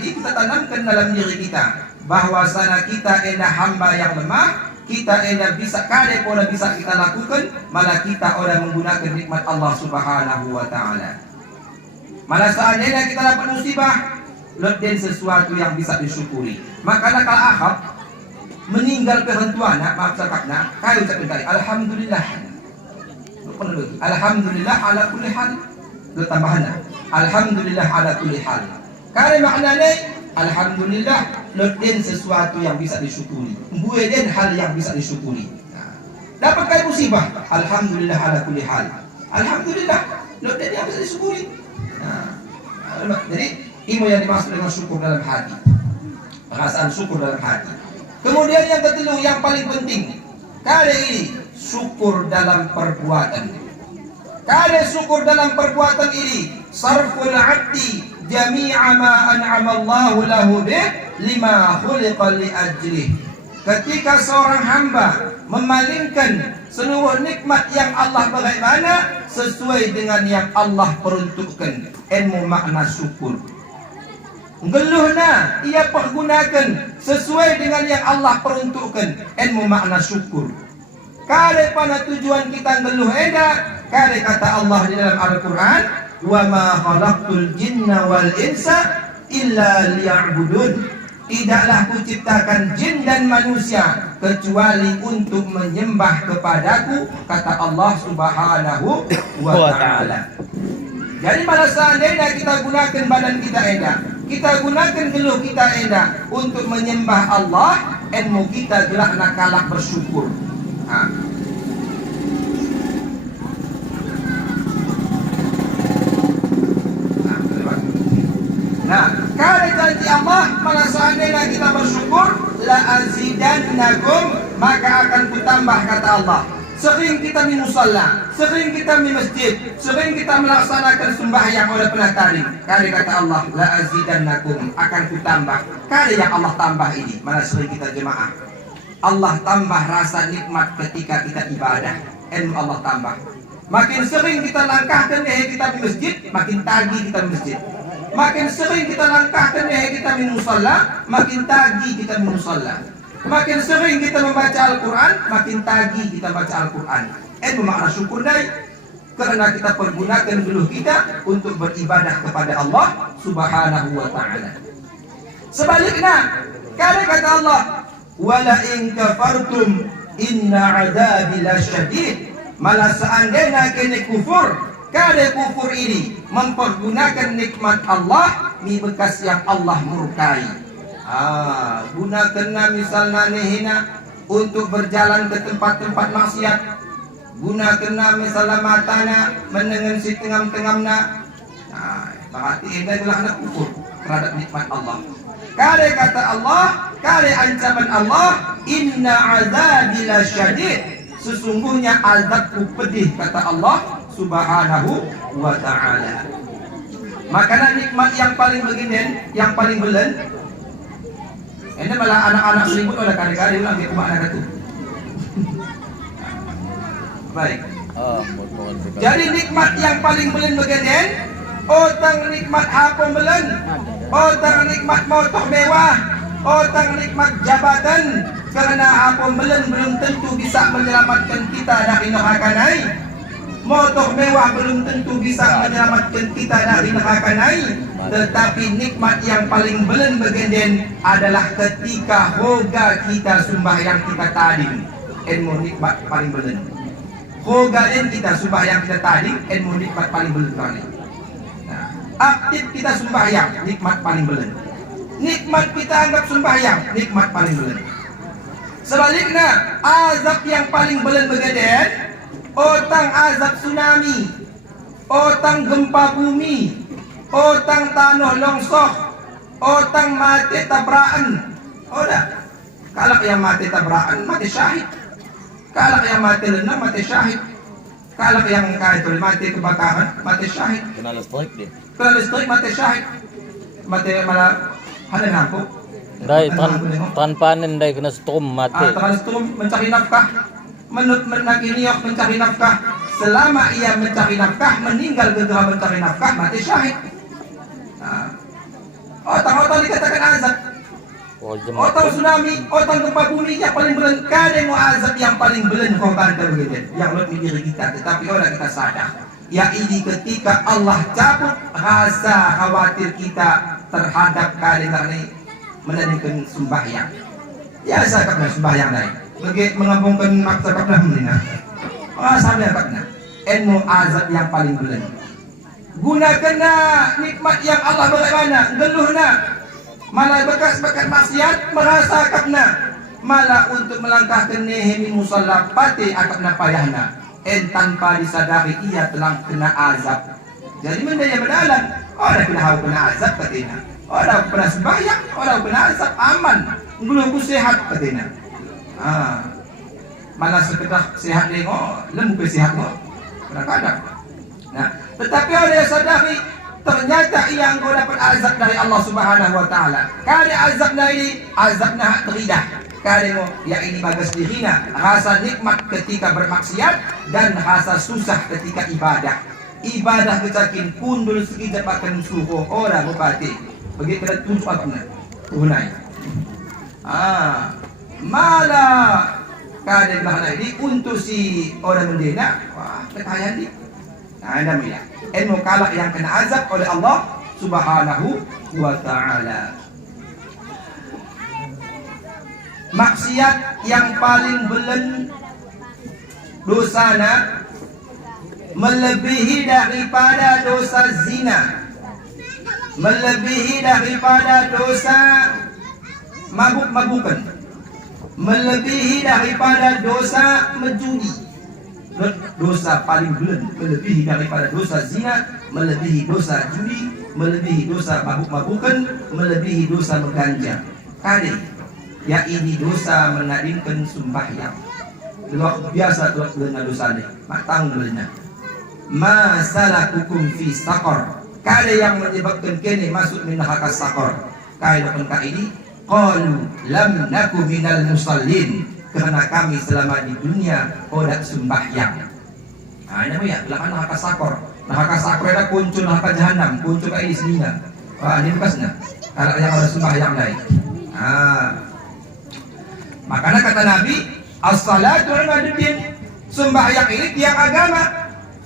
ini kita tanamkan dalam diri kita bahwasana kita adalah hamba yang lemah, kita adalah bisa kada pun bisa kita lakukan, malah kita orang menggunakan nikmat Allah Subhanahu wa taala. Malah seandainya kita dapat musibah, dan sesuatu yang bisa disyukuri. Maka kalau akhab meninggal kehentuan, maaf cakapnya, kayu ucapkan kali alhamdulillah. Alhamdulillah ala kulli hal. Tambahannya alhamdulillah ala kulli hal. Kali maknanya alhamdulillah dan sesuatu yang bisa disyukuri. Buat dan hal yang bisa disyukuri. Dapat kali musibah, alhamdulillah ala kulli hal. Alhamdulillah dan yang bisa disyukuri. Jadi ilmu yang dimaksud dengan syukur dalam hati, perasaan syukur dalam hati. Kemudian yang kedua yang paling penting, kali ini syukur dalam perbuatan. Kali syukur dalam perbuatan ini sarful abdi jami'a ma an'ama Allahu lahu bih lima khuliqa li ajlih. Ketika seorang hamba memalingkan seluruh nikmat yang Allah bagaimana sesuai dengan yang Allah peruntukkan, ilmu makna syukur. Geluhna ia pergunakan sesuai dengan yang Allah peruntukkan, ilmu makna syukur. Kare pada tujuan kita geluh eda, kare kata Allah di dalam Al-Quran, wa ma khalaqtul jinna wal insa illa liya'budun. Tidaklah kuciptakan jin dan manusia kecuali untuk menyembah kepadaku, kata Allah Subhanahu wa ta'ala. Jadi pada seandainya kita gunakan badan kita edah, kita gunakan geluh kita edah untuk menyembah Allah, ilmu kita gelak nak kalah bersyukur. Nah, kalau janji Allah, pada seandainya kita bersyukur, la azidannakum, maka akan kutambah, kata Allah. Sering kita di musalla, sering kita di masjid, sering kita melaksanakan sembahyang oleh penataring. Kali kata Allah, la azidannakum, akan kutambah. Kali yang Allah tambah ini, mana sering kita jemaah. Allah tambah rasa nikmat ketika kita ibadah. Ilmu Allah tambah. Makin sering kita langkahkan kita di masjid, makin tagih kita di masjid. Makin sering kita langkahkan kita di musalla, makin tagih kita di musalla. Makin sering kita membaca Al-Quran, makin tagih kita baca Al-Quran. Makna syukur dari karena kita pergunakan geluh kita untuk beribadah kepada Allah Subhanahu wa ta'ala. Sebaliknya, kalau kata Allah, wala in kafartum inna adabi lasyadid. Malah seandainya kini kufur, kalau kufur ini mempergunakan nikmat Allah, ni bekas yang Allah murkai. Gunakanlah misalnya nehina untuk berjalan ke tempat-tempat maksiat. Gunakanlah misalnya matanya mendengar si tengam-tengamna. Berarti ini adalah anak kufur terhadap nikmat Allah. Kare kata Allah, kare ancaman Allah, inna azabi lasyadid. Sesungguhnya azabku pedih, kata Allah Subhanahu wa ta'ala. Makanan nikmat yang paling begini, yang paling belen. Ini malah anak-anak selimut ada kali-kali ulang di rumah anak itu. Baik. Jadi nikmat yang paling belen begini, otang nikmat apa belen? Otang nikmat motor mewah, otang nikmat jabatan, Karena apa belum tentu bisa menyelamatkan kita dari neraka naik. Motor mewah belum tentu bisa menyelamatkan kita dari neraka naik. Tetapi nikmat yang paling belum begenden adalah ketika hoga kita sembahyang kita tadi. Ilmu nikmat paling belum. Hoga dan kita sembahyang kita tadi, ilmu nikmat paling belum kali. Nah, aktif kita sembahyang, nikmat paling belum. Nikmat kita anggap sembahyang, nikmat paling belum. Sebaliknya, azab yang paling belum begeden, otang azab tsunami, otang gempa bumi, otang tanah longsor, otang mati tabrakan. Oda, kalau yang mati tabrakan mati syahid, kalau yang mati lenang mati syahid, kalau yang kaitul mati kebakaran mati syahid, Kena listrik dia. kena listrik mati syahid, mati malah ada ngaku. Dai panen dai kena strom mati. Transtum mencari nafkah, menakiniok mencari nafkah. Selama ia mencari nafkah, meninggal gegera mencari nafkah, mati syahid. Otang-otang dikatakan azab. Otang tsunami, otang gempa bumi yang paling belen. Kadang azab yang paling belen korban begitu. Yang lebih diri kita, tetapi orang kita sadar. Yaitu ketika Allah cabut rasa khawatir kita terhadap keadaan ini. Menjadikan sembahyang. Ya sakapna sembahyang lain. Bagi mengabungkan maksa kapna menina. Sampai kapna. Ilmu azab yang paling bulan. Gunakanlah nikmat yang Allah bagaimana. Geluhna. Malah bekas-bekas maksiat merasa kapna. Malah untuk melangkahkan nehemi musalla pati akapna payahna. Tanpa disadari ia telah kena azab. Jadi mendaya bedalan. Orang kena hau kena azab katina. Orang pernah sembahyang, orang pernah azab aman, belum sehat katanya. Malah sekedar sehat nengok, lembu sehat nengok, kadang-kadang. Nah, tetapi orang yang sadari ternyata ia engkau dapat azab dari Allah Subhanahu Wa Taala. Kali azabnya ini azabnya teridah. Kali ya ini bagas dihina, rasa nikmat ketika bermaksiat dan rasa susah ketika ibadah. Ibadah kecakin pundul sekejap akan suhu orang bupati. Begitu kita tunjuk apa tunai. Malah kadang lah ini untuk si orang mendena, wah kekayaan ni. Nah, namanya ilmu kalak yang kena azab oleh Allah Subhanahu Wa Taala. Maksiat yang paling belen dosana melebihi daripada dosa zina. Melebihi daripada dosa mabuk-mabukan, melebihi daripada dosa menjudi. Dosa paling bulan melebihi daripada dosa zina, melebihi dosa judi, melebihi dosa mabuk-mabukan, melebihi dosa mengganja. Kali ya ini dosa menadimkan sembahyang. Luar biasa dosa ini. Matang dulunya. Masalakukum fi saqar. Kada yang menyebabkan kini masuk neraka sakor. Kada pun ini qalu lam naku minal musallin, karena kami selama di dunia tidak sembahyang. Nah ini ya, belakang neraka sakor. Neraka sakor ada kunci neraka jahanam, kunci ke ini sininya. Ini bekasnya. Kalau yang ada sembahyang lain. Makanya kata Nabi, as-salatu imaduddin. Sembahyang ini tiang agama.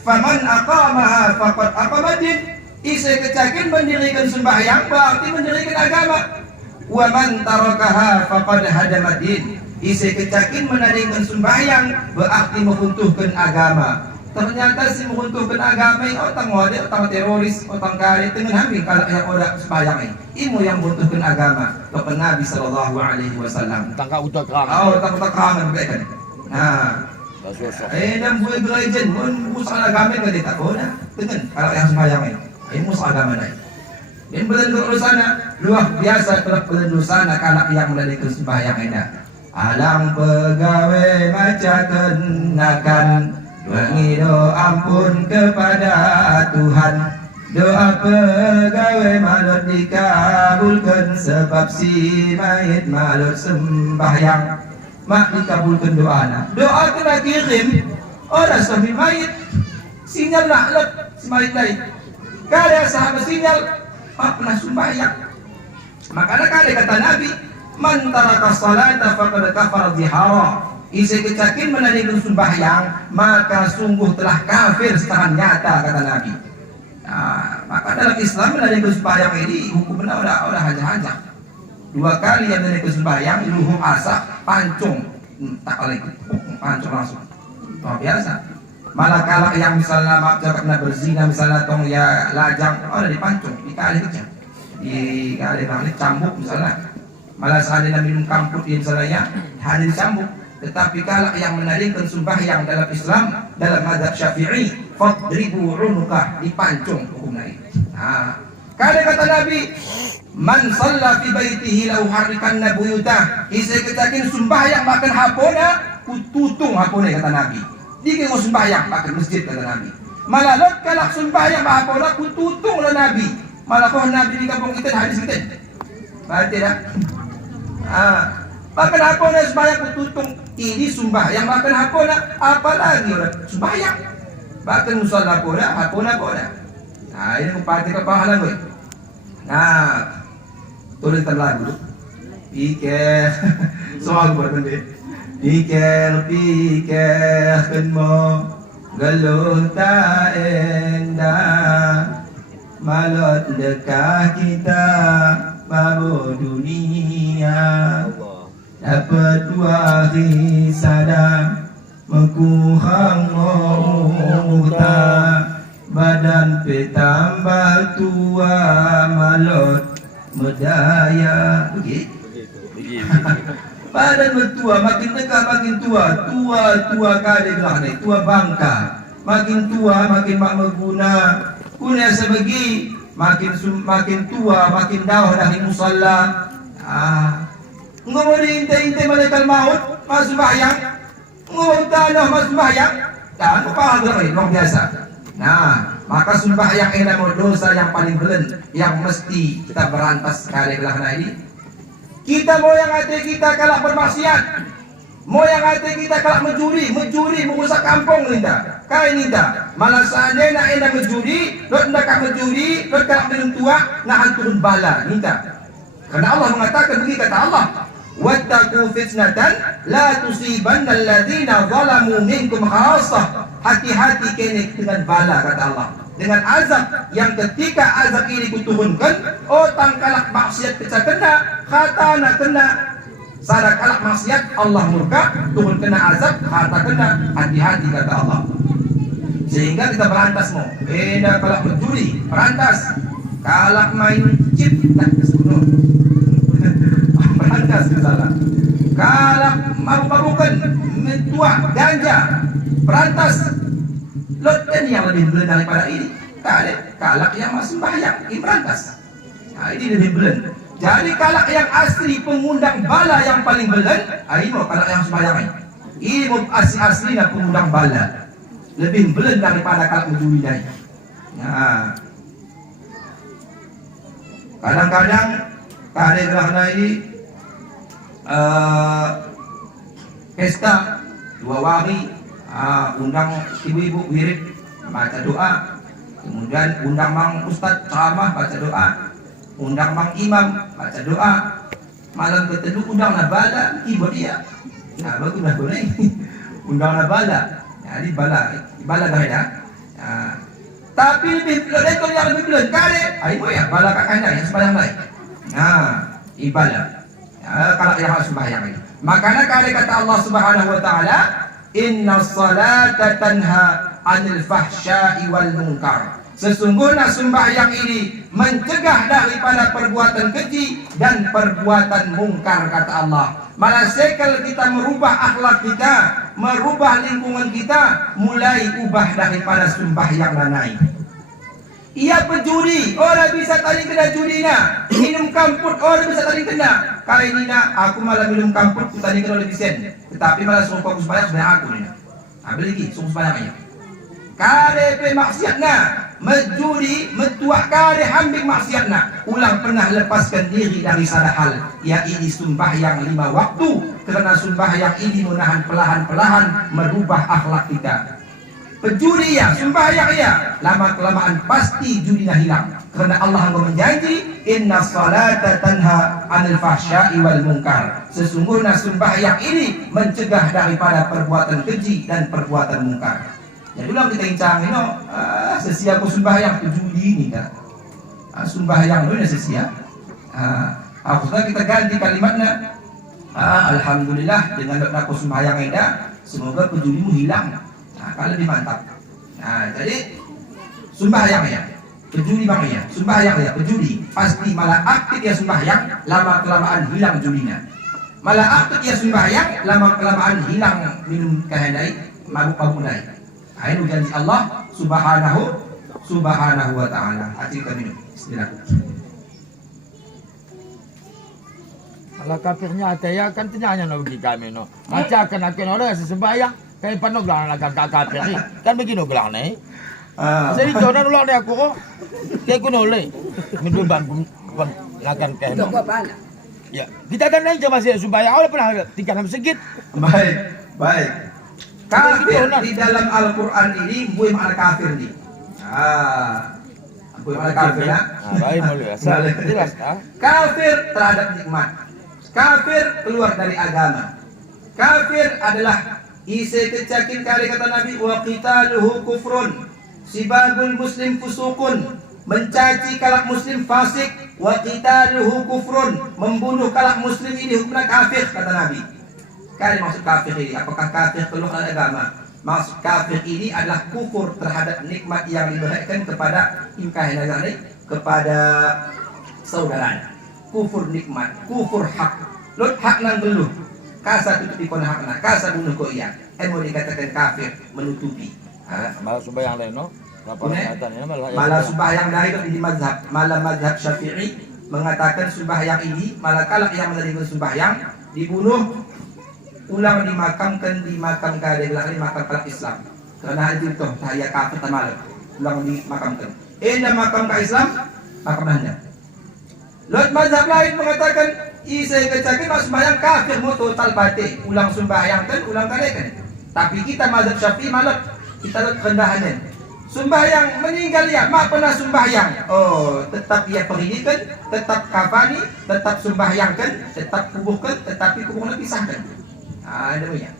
Faman aqamaha faqad aqamaddin. Isai kecakin mendirikan sembahyang berarti mendirikan agama. Wa man tarakaha faqad hadamaddin. Isai kecakin menadingkan sembahyang berarti meruntuhkan agama. Ternyata si meruntuhkan agama ini otang wadah, otang teroris, otang kari dengan hamil kalau yang orang sembahyang ini. Imu yang meruntuhkan agama. Kata Nabi sallallahu alaihi wasallam. Tangka utak kerang. Otak-otak kerangan berkaitan. Nah, dan buat gereja pun musuh agama kan dia tak boleh. Dengan kalau yang sembahyang ini. Ini musuh agama lain. Dan belenduk dosana luar biasa telah belenduk dosana kalak yang melalui sembahyang ini. Alang pegawai maca kenakan, mengido ampun kepada Tuhan. Doa pegawai malut dikabulkan sebab si mayit malut sembahyang. Mak dikabulkan doana. Doa kena kirim orang sahabat mayit. Sinyal lah si mayit lain. Kada sahabat sinyal pernah sembahyang. Makanya kada kata Nabi, Man taraka salata faqad kafara dhihara. Isi kecakin menandingkan sembahyang, maka sungguh telah kafir secara nyata, kata Nabi. Nah, maka dalam Islam menandingkan sembahyang ini hukumnya udah hajar-hajar. 2 kali yang menandingkan sembahyang, luhur asar, pancung, tak boleh pancung langsung. Luar biasa. Malah kalau yang misalnya maaf kena berzina, misalnya tong ya lajang, udah dipancung, dikali kerja, dikali cambuk misalnya. Malah seandainya minum kamput misalnya ya, hadir cambuk. Tetapi kalau yang menandingkan sembahyang dalam Islam, dalam mazhab Syafi'i, fadribu unukah, dipancung hukum lain. Nah, kata Nabi, man shalla fi baitihi lau harikanna buyutah. Isi ketakin sembahyang makan hapona, tutung hapona, kata Nabi. Dikira mau sembahyang makan masjid, kata Nabi. Malah lot kalak sembahyang hapona, tutung lah Nabi. Malah kau Nabi di kampung kita hadis kita. Berarti dah. Makan hapona sembahyang tutung. Ini sembahyang makan hapona, apalagi orang sembahyang. Bahkan musalla hapona. Nah, ini kupati ke pahala gue. Nah, tulisan lagu. Pikir, soal buat nanti. Pikir kenmo geluh tak endah. Malot dekah kita baru dunia. Dapat 2 hari sadar mekuhang muhta. Badan petambah tua malot medaya. Begitu. Badan bertua, makin dekat makin tua. Tua kali lah ni, tua bangka. Makin tua makin mak berguna. Guna sebegi makin tua makin jauh dari musalla. Ngomong diintai-intai malaikat maut, mas sembahyang. Ngomong tanah mas sembahyang. Dan apa hal luar biasa. Nah, maka sembahyang adalah dosa yang paling berat, yang mesti kita berantas kali belakang ini. Kita mau yang hati kita kalah bermaksiat, mau yang hati kita kalah mencuri, mengusak kampung ninda, kain ninda. Malah seandainya enda mencuri, dot nak mencuri, dot kalah minum tua, nah turun bala ninda. Karena Allah mengatakan begini, kata Allah, wattaqu fitnatan la tusibanna alladziina zalamu minkum khassah. Hati-hati kene dengan bala, kata Allah, dengan azab yang ketika azab ini kuturunkan, tangkalak maksiat pecah kena, kata nak kena, sadar kalak maksiat Allah murka, turun kena azab, kata kena, hati-hati, kata Allah. Sehingga kita berantas mau, beda kalak mencuri, berantas, kalak main chip, tak kesunuh. Berantas misalnya, kalak mabuk-mabukan, mentua, ganja, berantas. Loten yang lebih berat daripada ini, kalak yang masih sembahyang, ini berantas. Nah, ini lebih berat. Jadi kalak yang asli pengundang bala yang paling berat, ini mau kalak yang sembahyang ini. Ini mau asli pengundang bala, lebih berat daripada kalak mencuri ini. Nah, kadang-kadang karena ini pesta 2 hari, undang ibu-ibu wirid baca doa, kemudian undang mang ustad ceramah baca doa, undang mang imam baca doa, malam keteduh undang bala ibu dia. Nah, bagus dah boleh. Undang bala. Jadi bala dah ya. Tapi lebih lekor yang lebih berat kare, ibu ya bala kakaknya yang sembahyang lain. Nah, ibadah. Kalau yang harus sembahyang itu. Makanya kare kata Allah Subhanahu wa taala, inna salata tanha anil fahsya'i wal munkar. Sesungguhnya sembahyang ini mencegah daripada perbuatan keji dan perbuatan mungkar, kata Allah. Malah sekal kita merubah akhlak kita, merubah lingkungan kita, mulai ubah daripada sembahyang nanai. Ia pencuri, orang bisa tadi kena juri na. Minum kamput, orang bisa tadi kena. Kali ini na, aku malah minum kamput, aku tadi kena lebih sen. Tetapi malah suruh aku sembahyang, sebenarnya aku ni. Ambil lagi, suruh sembahyang aja. Kare pe maksiat na, menjuri, metuak kare hambing maksiat na. Ulang pernah lepaskan diri dari sada hal, yaitu sembahyang 5 waktu. Kerana sembahyang ini menahan perlahan-perlahan merubah akhlak kita. Pencuri ya, sembahyang ya, lama kelamaan pasti jurinya hilang. Karena Allah yang menjanji, inna salata tanha 'anil fahsya'i wal munkar. Sesungguhnya sembahyang ini mencegah daripada perbuatan keji dan perbuatan munkar. Jadi ulang kita incang ini, sesia aku sembahyang tu judi ini kan. Sembahyang itu sesia. Apabila kita ganti kalimatnya, alhamdulillah dengan aku sembahyang ini, semoga pejulimu hilang. Kalau lebih mantap. Jadi sembahyang ya. Pejuli bang ya, sembahyang ya, pejuli pasti malah aktif ya sembahyang, lama kelamaan hilang julinya. Malah aktif ya sembahyang, lama kelamaan hilang minum kehendai, mabuk mulai. Ini janji Allah subhanahu wa ta'ala. Hati kita minum. Bismillah. Kalau kafirnya ada ya kan tanya bagi kami no. Macam kan akan orang sembahyang, kayak panog lang nak kafir ni. Kan begini gelang ni. Jadi jodoh ulang dia aku kok. Kayak aku nolai. Minum ban lakan kayak. Ya, kita kan naik coba sih sembahyang. Awak pernah tinggal dalam masjid. Baik. Kafir di dalam Al-Quran ini bukan makna kafir nih. Bukan makna kafir ya. Baik mulia. Jelas kan? Kafir terhadap nikmat. Kafir keluar dari agama. Kafir adalah isi kecakin kali kata Nabi wa qitaluhu kufrun. Sibabul muslim fusukun, mencaci kalak muslim fasik, wa qitaluhu kufrun, membunuh kalak muslim ini hukumnya kafir kata Nabi. Kali maksud kafir ini, apakah kafir keluar dari agama? Maksud kafir ini adalah kufur terhadap nikmat yang diberikan kepada kepada saudaranya. Kufur nikmat, kufur hak. Lot hak nang geluh. Kasa tutup ikon hakna, kasa bunuh ko iya. Mau dikatakan kafir, menutupi. Malah sembahyang lain no. Malah sembahyang lain di mazhab. Malah mazhab Syafi'i mengatakan sembahyang ini malah kalak yang menerima sembahyang dibunuh, ulang dimakamkan di makam kade belakang makam kalak Islam. Karena itu toh saya kafir malam ulang dimakamkan. Makam ka Islam makamnya. Lot mazhab lain mengatakan isai kecakin mas sembahyang kafir mau total batik ulang sembahyang kan ulang kalekan. Tapi kita mazhab Syafi'i malah kita lihat kerendahannya. Sembahyang meninggal ya, mak pernah sembahyang. Oh, tetap ia perinikan, tetap kafani, tetap sembahyangkan, tetap kubuhkan, tetapi kubuhnya pisahkan. Demikian.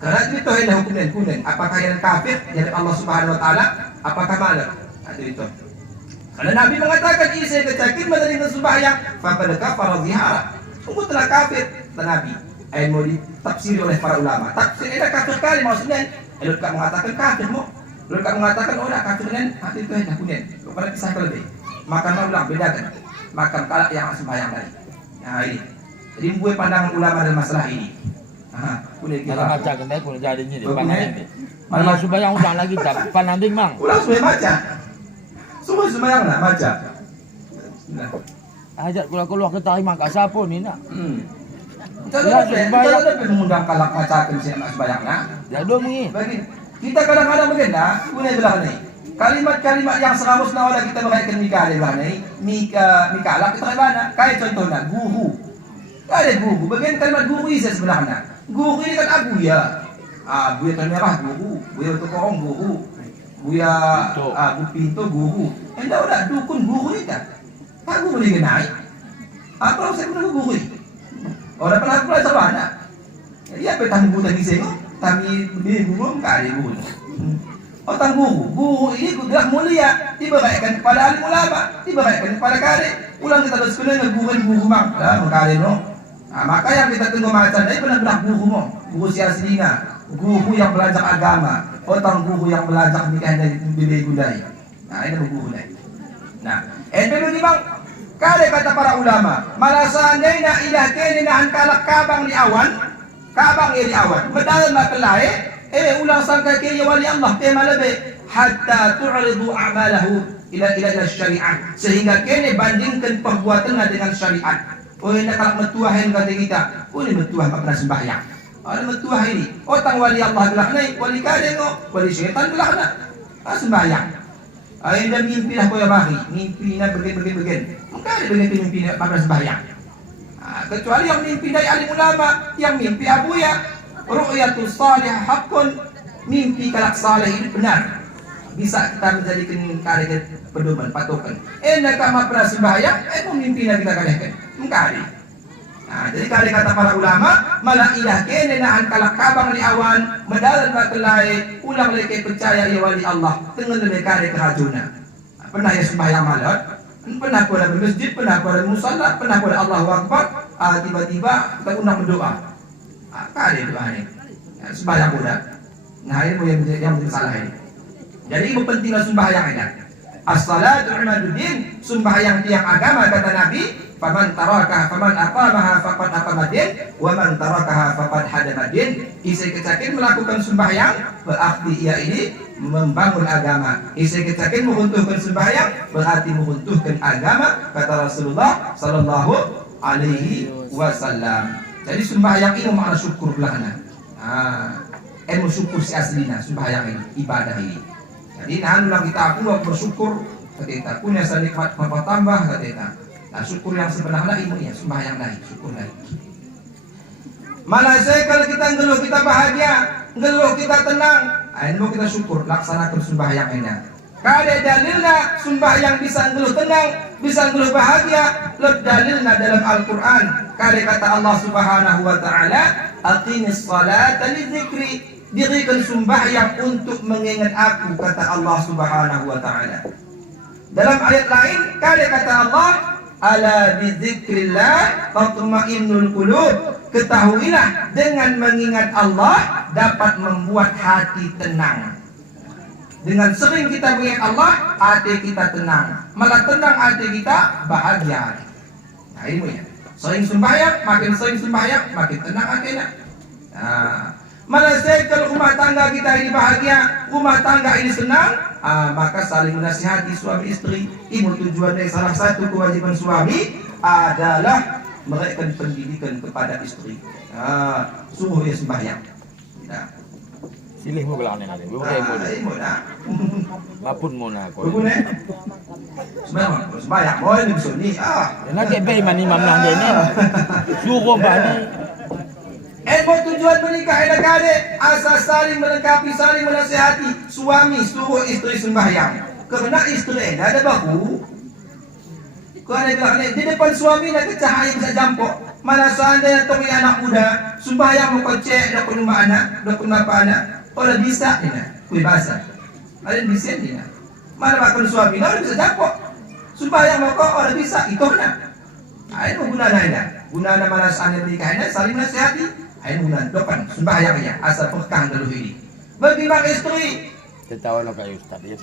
Karena itu hendak hukum. Apakah yang kafir dari Allah Subhanahu Wa Taala, apakah malah? Itu. Karena Nabi mengatakan isi kecakin menerima sembahyang, faqad kafara zihara. Sungguh telah kafir, kata Nabi. Mau ditafsiri oleh para ulama. Tafsir ini kafir kali maksudnya. Lalu kau mengatakan kafir mu, lalu kau mengatakan orang kafir kan hati itu hendak kunen. Kepada kisah lebih. Makan ulang bedakan. Makan kalak yang sembahyang tadi. Nah ini. Jadi buat pandangan ulama dalam masalah ini. Kunen kita. Kalau macam kan kunen jadinya di pandangan ini. Malah sembahyang ulang lagi tak pandang ding mang. Ulang sembahyang macam. Semua sembahyang nak macam. Ajak keluar ke tahi mak sapo ni nak. Kita lebih mengundang kalak macam si anak sembahyang nak. Ya dua mungkin. Kita kadang-kadang begini, kunen belah ni. Kalimat-kalimat yang seharusnya orang kita mengatakan nikah di belah ni, nikah lah kita mana? Kayak contohnya guru. Ada guru. Bagian kalimat guru ini sebenarnya. Guru ini kan abu ya. Abu ya merah guru. Buya untuk orang guru. Buya abu pintu guru. Enggak udah dukun guru ini kan. Pak guru dikenai. Apa saya pernah guru ini? Orang pernah belajar mana? Iya petang guru tadi saya. Kami di guru kali guru. Otang guru ini sudah mulia, diberikan kepada alim ulama, diberikan kepada kare. Ulang kita terus kena guru bang, lah kare no. Maka yang kita tunggu macam ini benar-benar guru mo, guru siasina, guru yang belajar agama, otang guru yang belajar nikah dari budaya budaya. Ini guru ni. Dulu bang, kare kata para ulama, malah seandainya ilah kini nahan kalak kabang di awan. Kabang ia di awan, medal makelai, ulang sangka kaya wali Allah, tema lebih, hatta tu'ridu a'malahu ila syariat, sehingga kene bandingkan perbuatannya dengan syariat. Oh ini kalau metuahin kata kita, ini metuah tak pernah sembahyang. Ada metuah ini, otang wali Allah belah ni, wali kadeng, wali syaitan belah na, sembahyang. Ini dah mimpi lah kaya bagi, mimpi na begin. Maka ada mimpi tak pernah sembahyang. Kecuali yang mimpi dari alim ulama, yang mimpi abuya, ru'yatus salih hakun, mimpi kalak salih ini benar. bisa kita menjadikan kali pedoman patokan. Nak kama pernah sembahyang, pemimpin kita kalikan, mengkali. Nah, jadi kali kata para ulama, malah ilah kene naan kalak kabang li awan, medalan bakelai, ulang leke percaya ya wali Allah, tengen lebih kali kerajuna. Pernah ya sembahyang malam, pernah pada masjid, pernah pada musalla, pernah pada Allahu Akbar, tiba-tiba kita undang berdoa. Kali doa ini, sembahyang muda. Nah ini yang salah ini. Jadi itu pentinglah sembahyang ini. As-salatu imaduddin, sembahyang tiang agama kata Nabi. Faman tarakaha faman aqamaha faqad aqamadin wa man tarakaha faqad hadamadin. Isi kecakin melakukan sembahyang berarti ia ini membangun agama. Isi kecakin meruntuhkan sembahyang berarti meruntuhkan agama kata Rasulullah sallallahu alaihi wasallam. Jadi sembahyang ini makna syukur belakana. Ilmu syukur si aslina sembahyang ini, ibadah ini. Jadi nahan kita aku bersyukur ketika punya senikmat tambah ketika. Nah syukur yang sebenarnya ilmu ya sembahyang lain, syukur lain. Malah saya kalau kita ngeluh kita bahagia, ngeluh kita tenang, ilmu kita syukur, laksanakan sembahyang ini. Kada dalilna sembahyang bisa ngeluh tenang, bisa ngeluh bahagia, dalilna dalam Al-Quran. Kada kata Allah Subhanahu Wa Taala, aqimis salata lidzikri, dirikan sembahyang untuk mengingat aku kata Allah Subhanahu Wa Taala. Dalam ayat lain, kada kata Allah, ala bidzikrillah tatma'innul qulub. Ketahuilah dengan mengingat Allah dapat membuat hati tenang. Dengan sering kita mengingat Allah, hati kita tenang. Malah tenang hati kita, bahagia. Nah ini ya. Sering sembahyang, makin sering sembahyang, makin tenang hatinya. Nah, malah kalau rumah tangga kita ini bahagia, rumah tangga ini senang, maka saling menasihati suami istri. Ini tujuan dari salah satu kewajiban suami adalah memberikan pendidikan kepada istri. Suruh dia sembahyang. Nah. Silih mo gelang nanti, Ibu dah. Mapun mo na ako. Ibu ne. Sembahyang, mau ini besok ni. Nak kebay imam nang dia ni. Suruh bani. Tujuan menikah anak-adik asal saling melengkapi, saling menasihati. Suami suruh istri sembahyang. Kerana istri ada bahu. Kau ada bilang ni di depan suami nak cahaya bisa jampok. Mana seandainya tu punya anak muda sembahyang mau kocek dak rumah anak, dak rumah apa anak. Orang bisa ni nak, kui bahasa. Ada bisa ni nak. Mana bakal suami nak bisa jampok. Sembahyang mau kau orang bisa itu nak. Ayo guna nak. Guna mana seandainya menikah ini saling menasihati. Ayo guna depan sembahyang ya asal perkang dulu ini. Bagi mak istri Tetawa no kayo ustad ya.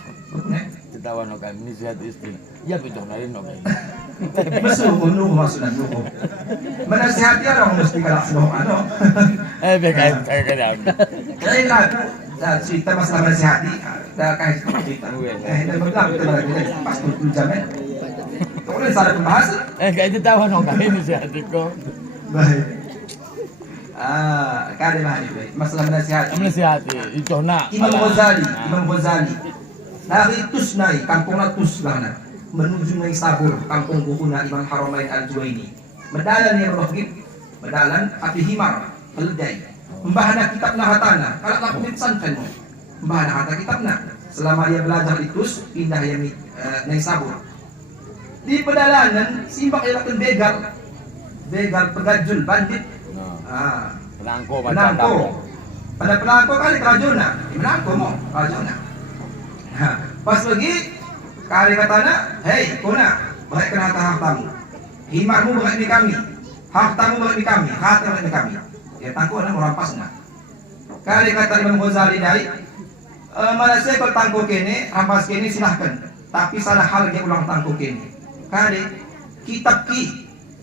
Tetawa no kayo ni sihat istri. Ya betul na rin no kayo. Masuk maksudnya dulu. Menasihati orang mesti kalau sebelum ano. Kayo kaya. Kaya lagu cerita masalah menasihati. Dah kayak cerita. Dan berbilang kita lagi pas 20 jam ya. Kemudian salah pembahasan. Kayo tetawa no kayo ni sihat ko. Baik. Kali mana ini? Masalah menasihati. Menasihati itu nak. Imam Ghazali. Dari Tusnai, kampung Tus lah menuju Nai Sabur, kampung Buhuna Imam Haramain Al-Juwaini. Medalan yang berhubung, medalan api himar, keledai. Membahana kitab nahatana, kalau tak kumit santan mo. Membahana kata kitabna. Selama ia belajar di Tus, pindah yang Nai Sabur. Di pedalanan, simbak yang begal, pegajul, bandit. Penangko. Pada penangko kali kerajuna, penangko mo kerajuna. Pas lagi kali katana, hei kona, baik kena hartamu, himarmu baik ni kami, hartamu baik ni kami, harta baik ni kami. Ya tangko na merampas na. Kali kata Imam Ghazali dari, malah saya kalau tangko kene, rampas kene silahkan. Tapi salah hal dia ulang tangko kene. Kali kitab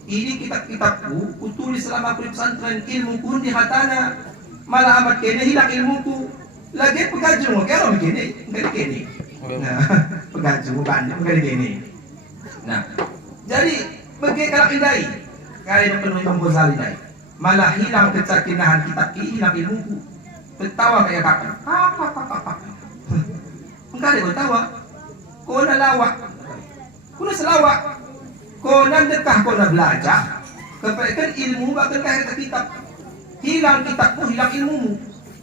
ini kitab-kitabku kutulis selama aku di pesantren, ilmuku di hatana. Malah amat kene hilang ilmuku. Lagi pegaju mo kaya begini, enggak kene. Nah, pegaju bandit enggak kene. Nah, jadi bagi kalau indai kali penuh Imam Ghazali dai. Malah hilang kecakinahan kitab hilang ilmuku. Tertawa kayak kakak. Enggak ada tertawa. Kau nak lawak. Kau nak selawak. Kau nak dekah, kau nak belajar. Kepaikan ilmu, bahkan kaya kitab. Hilang kitabmu, hilang ilmumu.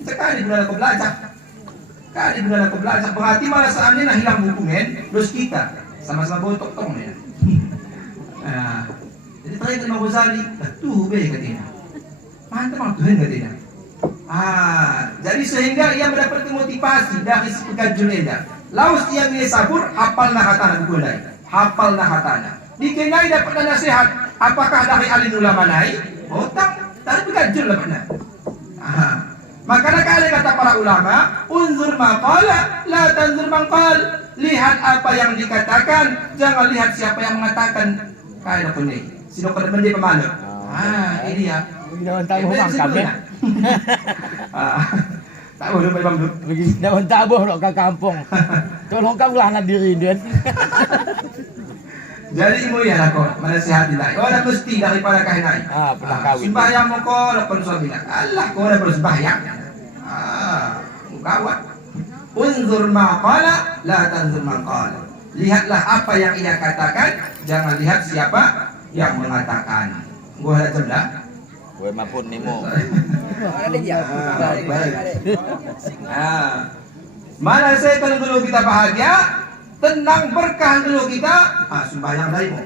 Sekali bila kau belajar. Kali benar aku belajar berarti malah seandainya hilang hubungan dos kita sama-sama botok tong ya. Nah, jadi terakhir Imam Ghazali, tuh be katanya. Mantap mang Tuhan katanya. Jadi sehingga ia mendapatkan motivasi dari si Pekajun Eda. Laus ia milih sabur, hafal nahatana bukulai. Hafal nahatana. Dikenai dapat nasihat. Apakah dari alim ulama naik? Otak, dari Pekajun lah pernah. Maka kali kata para ulama, unzur maqala, la tanzur maqal. Lihat apa yang dikatakan, jangan lihat siapa yang mengatakan. Kaya pun ni, sino kada mandi pemalu. Ini ya. Daun tabuh mangkap ya. Tak boleh Bang Dut. Pergi daun tabuh nak ke kampung. Tolong kamu lah nak diri dia. Jadi mu ya nak menasihati lah. Kau dah mesti daripada kahinai. Pernah kawin. Sembahyang mu kau nak perlu sabila. Allah kau dah perlu sembahyang. Kawat. Unzur ma qala la tanzur ma qala. Lihatlah apa yang ia katakan, jangan lihat siapa yang mengatakan. Gua ada jemlah. Gue maupun nimo. Mana saya kalau dulu kita bahagia, tenang berkah dulu kita, sembahyang darimu.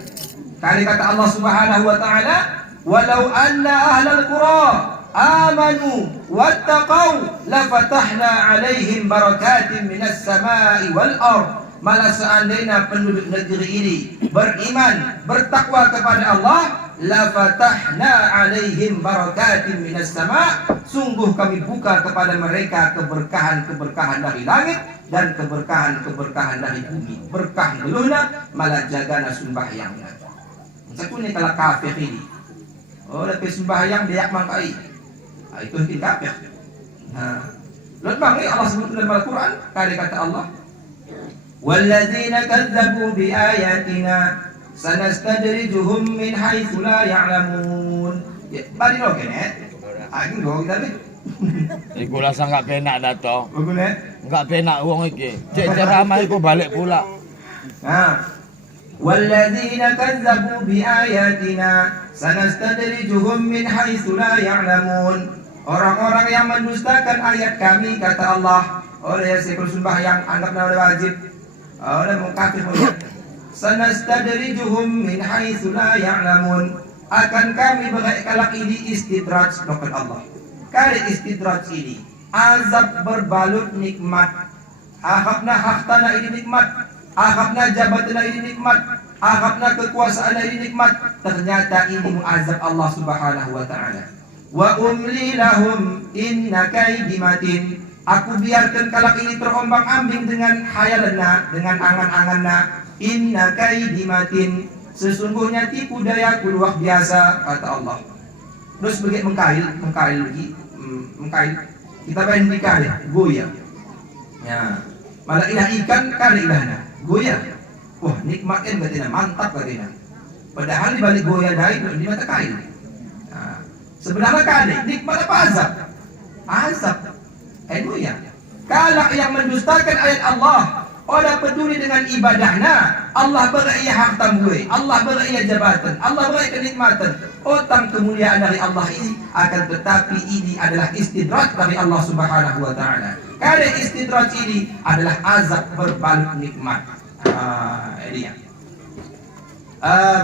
Kali kata Allah Subhanahu wa taala, "Walau anna ahlal qura amanu wattaqau lafatahna 'alaihim barakatin minas sama'i wal ardh." Malah seandainya penduduk negeri ini beriman, bertakwa kepada Allah, la fatahna 'alaihim barakatin minas sama', sungguh kami buka kepada mereka keberkahan-keberkahan dari langit dan keberkahan-keberkahan dari bumi. Berkah geluhna malah jagana sembahyangna. Sakune kalau kafir ini. Tapi sembahyang dia mangkai. Itu mungkin kafir. Lalu Allah sebut dalam Al-Quran, kali kata Allah, "Walladzina kazzabu biayatina sanastadrijuhum min haitsu la ya'lamun." Bari lo kene. Aku go kita ni. Iku rasa enggak penak dato. Bagune. Enggak penak wong iki. Cek ceramah iku balik pula. Walladzina kazzabu biayatina sanastadrijuhum min haitsu la ya'lamun. Orang-orang yang mendustakan ayat kami, kata Allah, oleh si sembahyang anggapnya oleh wajib. Oleh mengkafir mulia. Sanastadrijuhum min haitsu la ya'lamun. Akan kami bagi kalak ini istidraj dokter Allah. Kali istidraj ini azab berbalut nikmat. Akhapna haktana ini nikmat. Akhapna jabatana ini nikmat. Akhapna kekuasaan ini nikmat. Ternyata ini azab Allah Subhanahu wa taala. Wa umli lahum inna kaidi matin. Aku biarkan kalak ini terombang-ambing dengan hayalanna, dengan angan-anganna. Inna kaidi matin. Sesungguhnya tipu dayaku luar biasa, kata Allah. Terus begitu mengkail lagi, mengkail. Kita main nikah ya, goyah. Ya, malah ilah ikan kali ilahna, goyah. Wah nikmatnya katanya, mantap katanya. Padahal di balik goyah dari di mata kail. Nah, sebenarnya kali nikmat apa azab? Azab. Goyah. Kalau yang mendustakan ayat Allah, orang peduli dengan ibadahnya, Allah beri ia harta gue, Allah beri ia jabatan, Allah beri kenikmatan. Otang kemuliaan dari Allah ini, akan tetapi ini adalah istidraj dari Allah Subhanahu wa taala. Karena istidraj ini adalah azab berbalut nikmat. Ini ya.